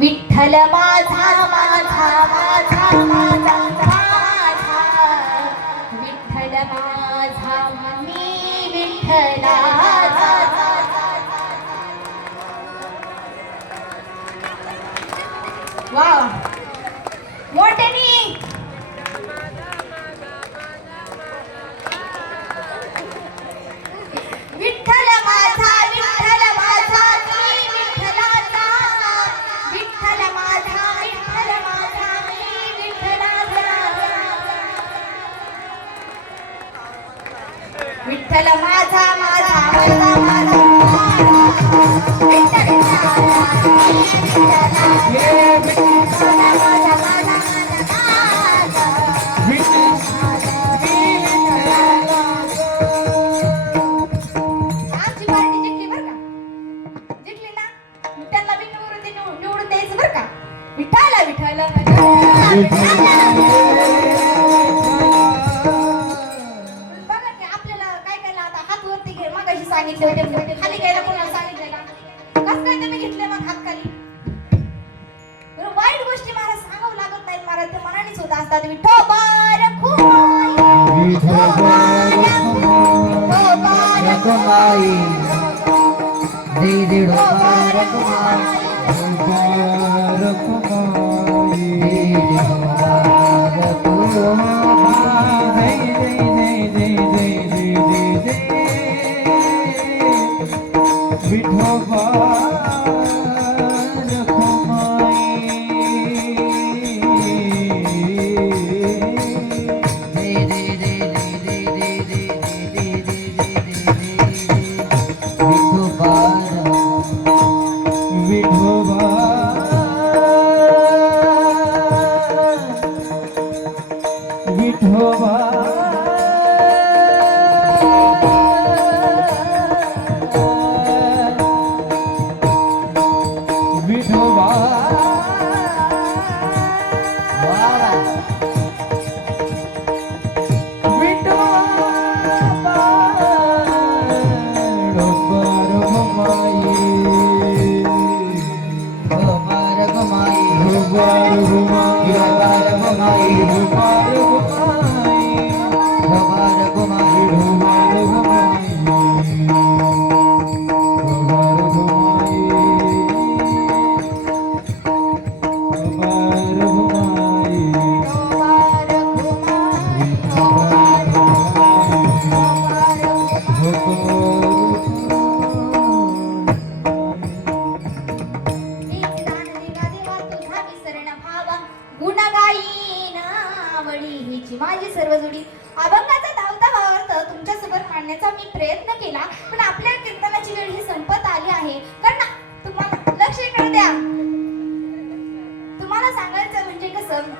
विठ्ठल माझा माझा माझा माझा माझा, विठ्ठल माझा मी विठ्ठलाचा. वा मोठ्यानी विठ्ठल माझा विठ्ठल माझा मी विठ्ठलाचा. विठ्ठल माझा विठ्ठल माझा मी विठ्ठलाचा. विठ्ठल माझा माझा माझा माझा विठ्ठल विठ्ठल विठ्ठल असतात विठोबा रखुमाई विठोबा रखुमाई जय जय विठोबा रखुमाई माझी सर्व जोडी अभंगाचा धावता भावार्थ तुमच्या समोर मांडण्याचा मी प्रयत्न केला, पण आपल्या कीर्तनाची वेळ ही संपत आली आहे. कारण तुम्हाला लक्ष इकडे द्या. तुम्हाला सांगायचं म्हणजे कसं,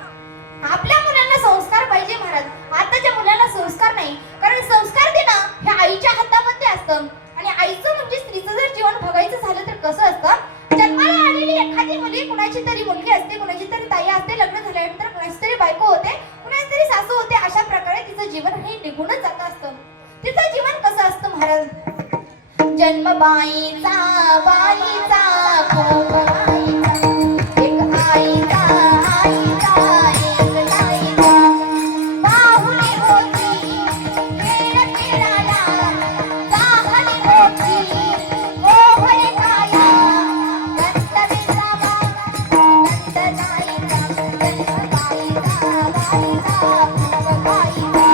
आपल्या मुलांना संस्कार पाहिजे महाराज. आताच्या मुलांना संस्कार नाही, कारण संस्कार देणं हे आईच्या हातामध्ये असतं. आणि आईचं म्हणजे स्त्रीचं जर जीवन बघायचं झालं तर कसं असतं, जन्माला आलेली एखादी मुली कुणाची तरी मुलगी असते, कुणाची तरी ताई असते, लग्न झाल्यानंतर कुणाची तरी बायको होते, कुणाची तरी सासू होते. अशा प्रकारे तिचं जीवन हे निघूनच जात असतं. तिचं जीवन कसं असतं महाराज, जन्म बाईचा बाईचा खूप आईचा, एक आईचा आईचा एक ताईचा, बाहुली होती खेळ खेळाला, चाहली होती मोहरे खाया, गणपतीचा बाबा गणपत जाईचा, जन्म बाईचा बाईचा खूप आईचा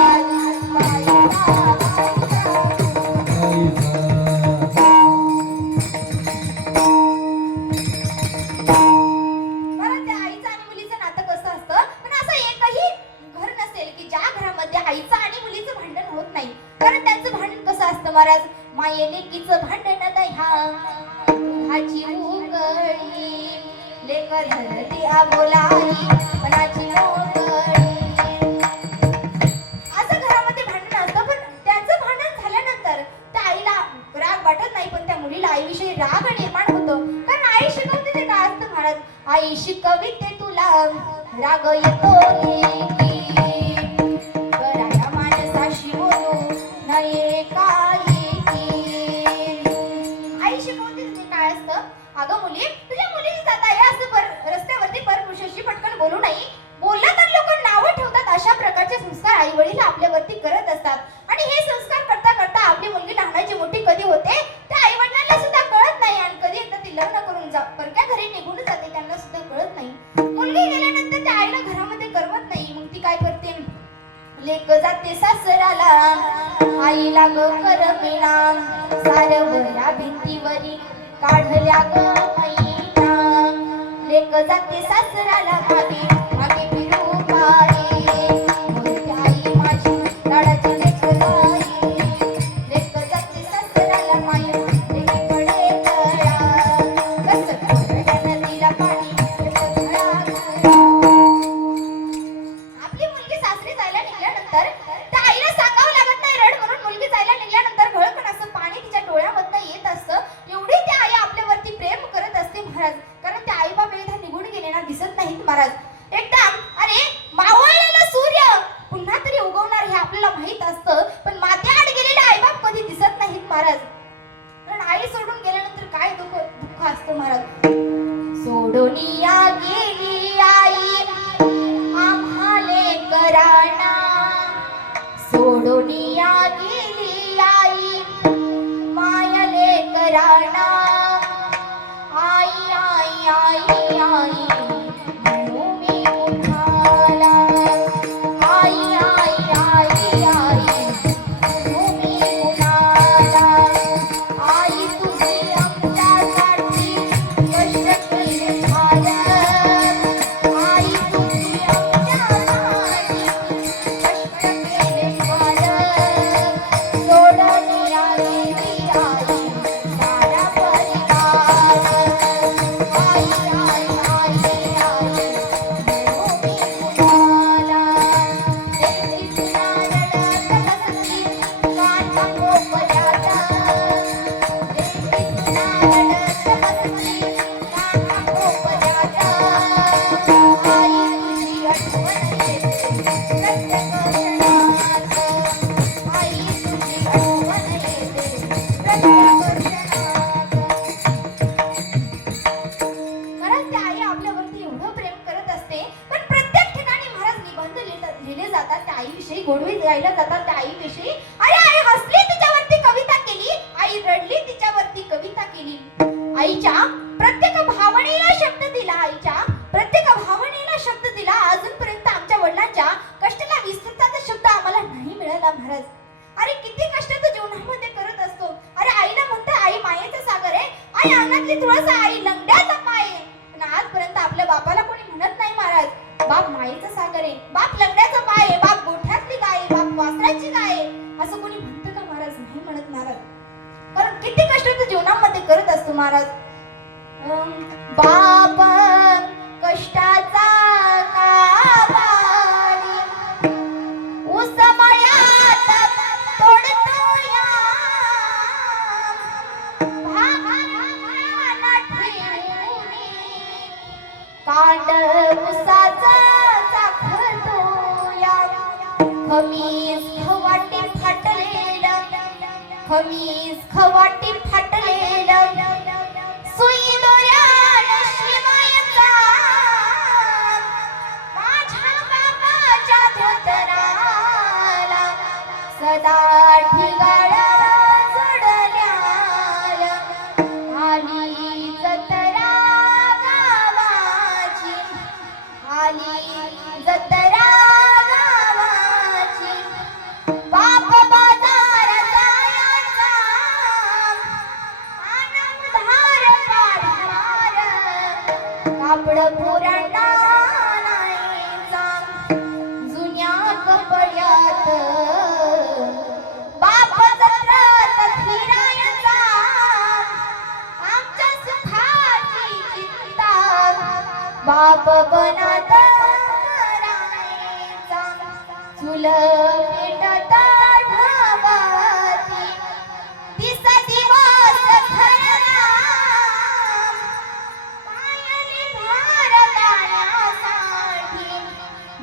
महाराज. मायेलेकीचं भांडण दह्या दुधाची उकळी, लेकर हरती बोलाली मनाची मोकळी. असं घरामध्ये भांडण असतं, पण त्यांचं भांडण झाल्यानंतर त्या आईला राग वाटत नाही, पण त्या मुलीला आईविषयी राग निर्माण होतो. कारण आई शिकवते ते काय असतं महाराज, आई शिकविते तुला राग येतो लेकी, कराया माणसाशी बोलू नये काही. आई शिकवते ते काय असतं, अगं मुली तुझ्या मुलीची जाता या असं रस्त्यावरती परपुरुषाशी पटकन बोलू नये. बोलला तर लोक नावं ठेवतात. अशा प्रकारचे संस्कार आई वडील आपल्यावरती करत असतात. आणि हे संस्कार करता करता आपली मुलगी लहानाची मोठी कधी होते त्या आई वडिलांना सुद्धा कळत नाही, आणि कधी एकदा ती लग्न करून परक्या घरी निघून जाते त्यांना सुद्धा कळत नाही. मुलगी गेल्यानंतर त्या आईला घरामध्ये करमत नाही. मग ती काय करते, लेक जाते सासराला, आईला ग करमेना, सारवल्या भिंतीवरी काढल्या ग मैना. लेक जाते सासराला मागे मागे फिरू पाये, मोठी आई माझी लाडाची लेक जाई. लेक जाते सासराला माये लेकीकडे तळा, कसं कोरड्या नदीला पाणी आपली मुलगी सासरी जायला निघाल्यानंतर त्या आईला सांगावं लागत नाही रड म्हणून. मुलगी जायला निघाल्यानंतर घळकण असं पाणी तिच्या डोळ्यामधनं येत असतं. एवढी त्या आई आपल्यावरती प्रेम करत असते महाराज. कारण त्या आई बाबा एकदा निघून गेले ना दिसत नाहीत महाराज. एकदा अरे मावळलेला सूर्य पुन्हा तरी उगवणार हे आपल्याला माहित असतं, पण माथ्याआड गेलेले आई बाप कधी दिसत नाहीत महाराज. कारण आई सोडून गेल्यानंतर काय दुःख असतं महाराज. सोडून या गेली आई आम्हाले आईविषयी गोडवी गायला जातात त्या आईविषयी. अरे आई हसली तिच्यावरती कविता केली, आई रडली तिच्यावरती कविता केली. आईच्या प्रत्येक भावनेला शब्द दिला, आईच्या प्रत्येक भावनेला शब्द दिला. अजूनपर्यंत आमच्या वडिलांच्या कष्टाला विस्तृताचा शब्द आम्हाला नाही मिळाला महाराज. अरे किती कष्ट तू जीवनामध्ये करत असतो. अरे आईला म्हणते आई मायेचा सागर आहे, आई अंगणातली तुळस आहे, आई लंगड्याचा पाय आहे. पण आजपर्यंत आपल्या बापाला कोणी म्हणत नाही महाराज बाप मायेचा सागर आहे, बाप लंगड्याचा पाय आहे, बाप गोठ्यातली गाय आहे, बाप वासराची गाय आहे, असं कोणी म्हणतं का महाराज? नाही म्हणत महाराज. कारण किती कष्ट तू जीवनामध्ये करत असतो महाराज. बाप कष्टाचा काबाडी उसमळ्यात तोडतो या भावाना ठेवूनी कांड उसाचा चाखतो या खमीस खवाटी फाटलेलं, खमीस खवाटी फाटलेलं सुई दोऱ्यानं शिवायचा माझ्या बाबाच्या धोतराला सदा ठिगाळा जोडल्याला आली जत्रा गावाची, आली जत्रा गावाची. बाप बाजार जायचा आनंदार पाढार कापड पुराणायचा जुन्या कपड्यात बाप जत्रात फिरायचा आमच्या सुखाची चिंता बाप बनात राहायचा चूल पेटत ढाबाती दिस दिवस खरला पायाने भारतासाठी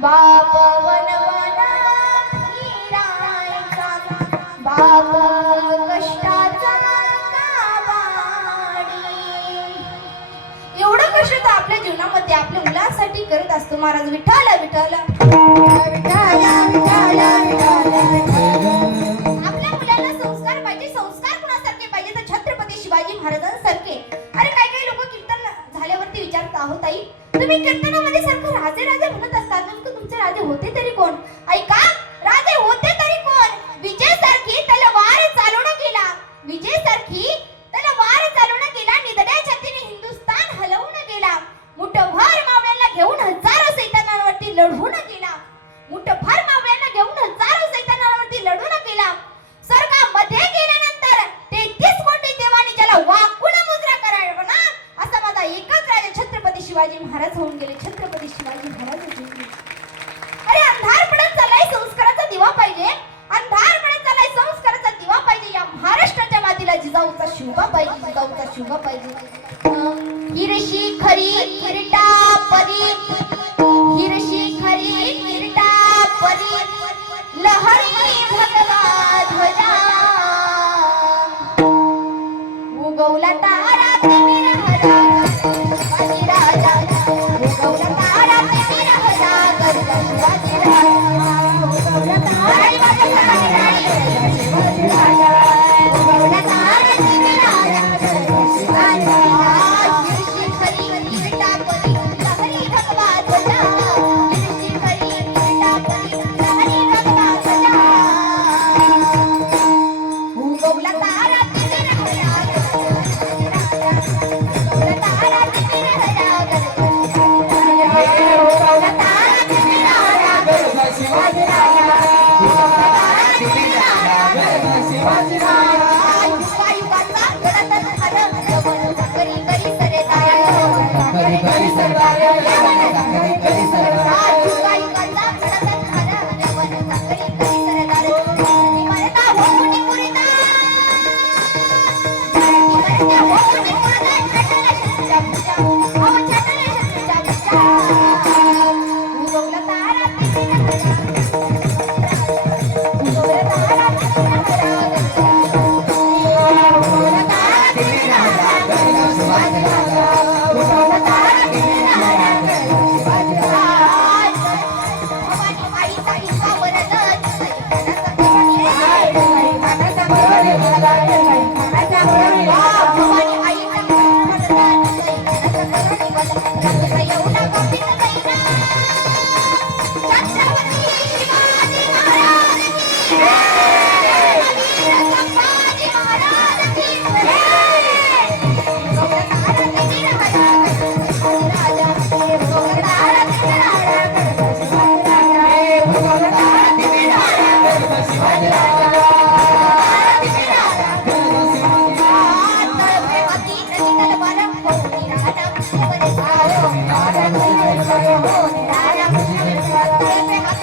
बाप वनवनात फिरायचा बाप कष्टाचा काबाडी. एवढं कष्ट तर आपल्या जीवनामध्ये आपल्या मुलांसाठी करत असतो महाराज. विठ्ठल विठ्ठल आपल्या मुलाला संस्कार पाहिजे. संस्कार कुणासारखे पाहिजे तर छत्रपती शिवाजी महाराजांसारखे. अरे काही काही लोक कीर्तन झाल्यावरती विचारत आहोत आई तुम्ही कीर्तनामध्ये सारखं राजे राजे म्हणत असतात, नेमकं तुमचे राजे होते तरी कोण? ऐका, राजे होते तरी कोण? विजय सारखी तलवार चालवणं केला, विजय सारखी तलवार चालवणं केला, निधड्या छातीने हिंदुस्थान हलवून गेला, मुठभर मावळ्यांना घेऊन हजारो सैतानांवरती लढवून गेला, मुठभर मावळ्यांना घेऊन हजारो सैतानांवरती लढवून गेला. स्वर्गामध्ये गेल्यानंतर 33 कोटी देवानी ज्याला वाकून मुजरा करायला ना असा माझा एकच राजा छत्रपती शिवाजी महाराज होऊन गेले. छत्रपती शिवाजी महाराज होऊन गेले. अरे अंधार पडत चाललाय, संस्काराचा दिवा पाहिजे. अंधार पडत चाललाय, संस्काराचा दिवा पाहिजे. या महाराष्ट्राच्या मातीला जिजाऊचा शिवबा पाहिजे, जिजाऊचा शिवबा पाहिजे. हिरशी खरी हिरटा परी, हिरशी खरी हिरटा परी लहरी भगवा ध्वजा उगवला तारा तिमिर हरा शिवाजी राजा, उगवला तारा तिमिर हरा गरजा शिवाजी राजा, उगवला तारा शिवाजी राजा, उगवला तारा तिमिर हरा गरजा शिवाजी राजा. हिरशी खरी हिरटा परी लहरी भगवा ध्वजा, हिरशी खरी हिरटा परी लहरी भगवा ध्वजा उगवला तारा तिमिर हरा गरजा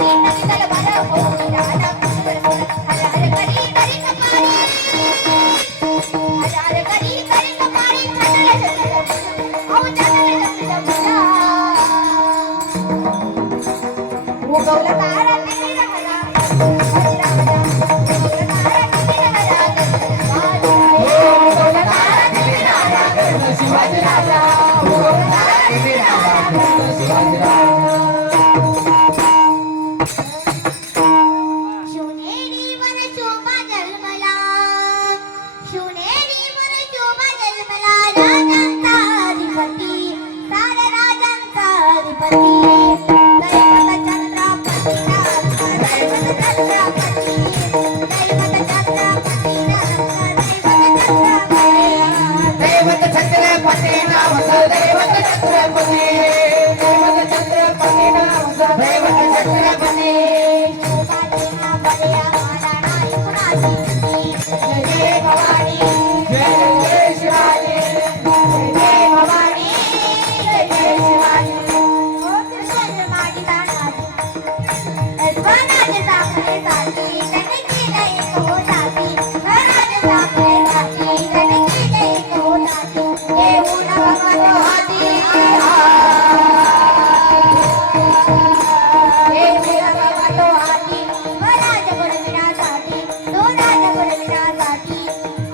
नवी तलवार होई राजा हर हर करी करी कपाळी हर हर करी करी कपाळी छाटले छत्र औ छाटले छत्र उगवला तारा किती राहला हरी राजा उगवला तारा किती राहला उगवला तारा किती राहला शिवाजी राजा उगवला तारा किती राहला शिवाजी राजा शिवनेरी वन शोभा जन्मला शिवनेरी वन शोभा जन्मला राजांचा अधिपती साऱ्या राजांचा अधिपती दैवत छत्रपती दैवत छत्रपती दैवत छत्रपती दैवत छत्रपती नामचा दैवत छत्रपती दैवत छत्रपती नामचा दैवत छत्रपती जय जय भवानी जय जय शिवाजी जय जय भवानी जय जय शिवाजी ओ कृष्ण मागी तानाजी स्वराज साखरेसाठी त्यांनी केलं एक होताती स्वराज साखरेसाठी त्यांनी केलं एक होताती येऊन भगवतो हाती येऊन भगवतो हाती स्वराज घडविण्यासाठी स्वराज घडविण्यासाठी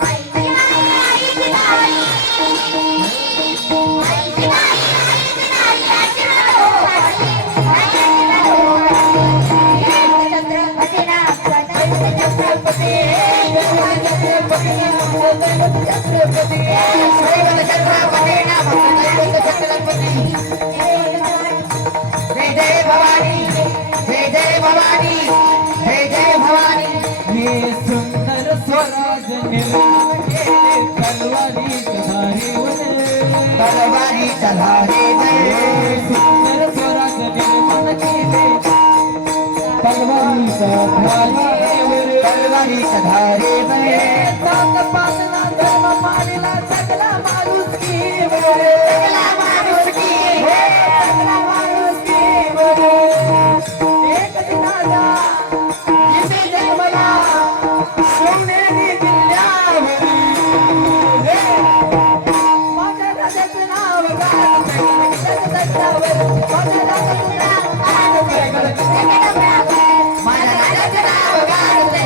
आईची आई आईची आई आईची आई आईची आई छत्रपती नामचा दैवत छत्रपती दैवत छत्रपती नामचा दैवत छत्रपती दैवत छत्रपती नामचा दैवत छत्रपती जय जय भवानी जय जय भवानी जय जय भवानी हे सुंदर स्वराज निर्माणे तलवारी चढारे तलवारी चढारे जय सुंदर स्वराज निर्माण केले तलवारी चढारे तलवारी चढारे जय सात पाचला धर्म पाळला सगळा माणुसकी सगळा माणुसकी सगळा माणुसकी एक राजा जिथे जन्मला सोनेरी दिल्यावरी माझ्या राजाचं नाव माझ्या राजाचं नाव माझ्या राजाचं नाव गाजते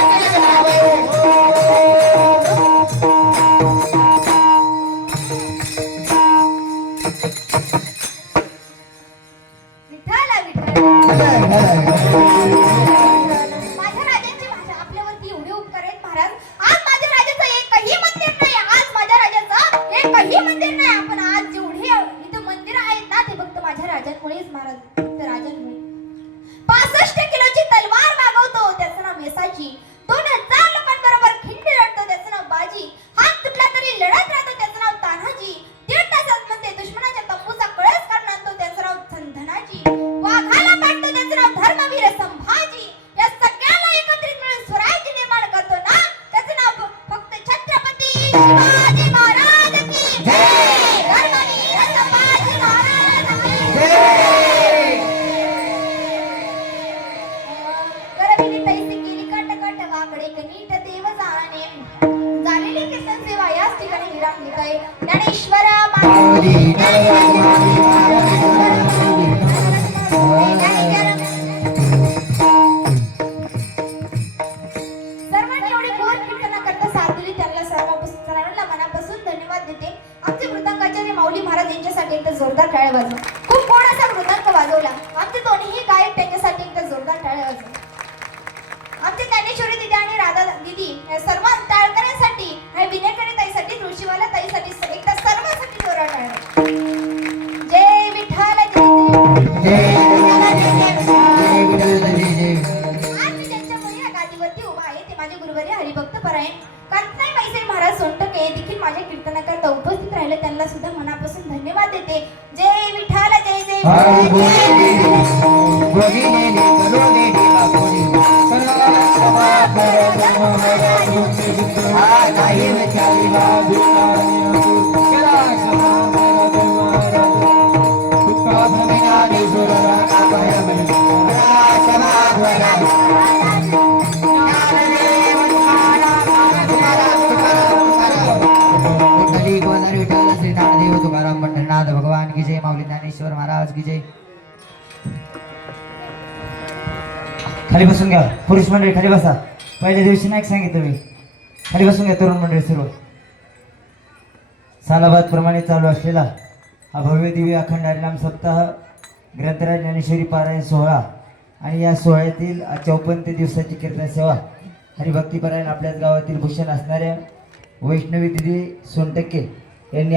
विठ्ठलाचं नाव विठ्ठला विठ्ठल माझ्या राजांची भाषा आपल्यावरती एवढे उपकार आहेत महाराज. आज माझ्या राजाचं एकही मंदिर नाही. आज माझ्या राजाचं एकही मंदिर नाही. आपण आज जेवढे इथं मंदिर आहेत ना ते फक्त माझ्या राजांमुळेच महाराज. फक्त राजांमुळे 65 किलोची तलवार मागवतो त्याचं नाव मेसाजी. 2000 लोकांबरोबर खिंडी लढतो त्याचं नाव बाजी. हात तुटला तरी लढत राहतो त्याचं नाव तान्हाजी. 1.5 तासात म्हणते दुश्मनाच्या तंबूचा कळस काढून आणतो त्याचं नाव धनाजी. वाघाला काढतो त्याचं नाव धर्मवीर संभाजी. या सगळ्याला एकत्रित मिळून स्वराज्य निर्माण करतो ना त्याचं नाव फक्त छत्रपती शिवाजी महाराज की जय. धर्मवीर संभाजी महाराज की जय. करविली तैसे केली कट वाकडे नीट देव जाणे. झालेली कीर्तन सेवा याच ठिकाणी विराम घेत आहे. ज्ञानेश्वरा माऊली तलवारी सर्वांनी एवढी गोड कीर्तना करता साथ दिली त्यांना सर्वांना मनापासून धन्यवाद देते. आमचे मृदंगाचार्य माऊली महाराज यांच्यासाठी एकदा जोरदार टाळ्या वाजवा. खूप गोड असा मृदंग वाजवला. आमचे दोन्ही गायक त्यांच्यासाठी एकदा जोरदार टाळ्या वाजवा. आमचे ज्ञानेश्वरी दिदी आणि राधा दिदी या सर्व टाळकऱ्यांसाठी आणि विनयकरी ताईसाठी तुळशीवाला ताईसाठी एकदा सर्वांसाठी जोरदार टाळ्या. जय विठ्ठल जय आज मी ज्यांच्यामुळे या गादीवरती उभा आहे ते माझे गुरुवर्य हरिभक्त परायण कांताई मैसे महाराज सोनटके देखील माझ्या कीर्तनाकरता उपस्थित राहिले. त्यांना सुद्धा मनापासून धन्यवाद देते. जय विठ्ठल जय जय महाराज ज्ञानदेव तुकाराम पंढरीनाथ भगवान की जय, माऊली ज्ञानेश्वर महाराज की जय. खाली बसून घ्या पुरुष मंडळी, खाली बसा. पहिल्या दिवशी नाही सांगितलं मी, खाली बसून घ्या तरुण मंडळी सर्व. सालाबाद प्रमाणे चालू असलेला हा भव्य दिव्य अखंड हरिनाम सप्ताह ग्रंथराज ज्ञानेश्वरी पारायण सोहळा आणि या सोहळ्यातील 54 दिवसाची कीर्तन सेवा हरिभक्तीपरायण आपल्याच गावातील भूषण असणाऱ्या वैष्णवी दिदी सोनटक्के यांनी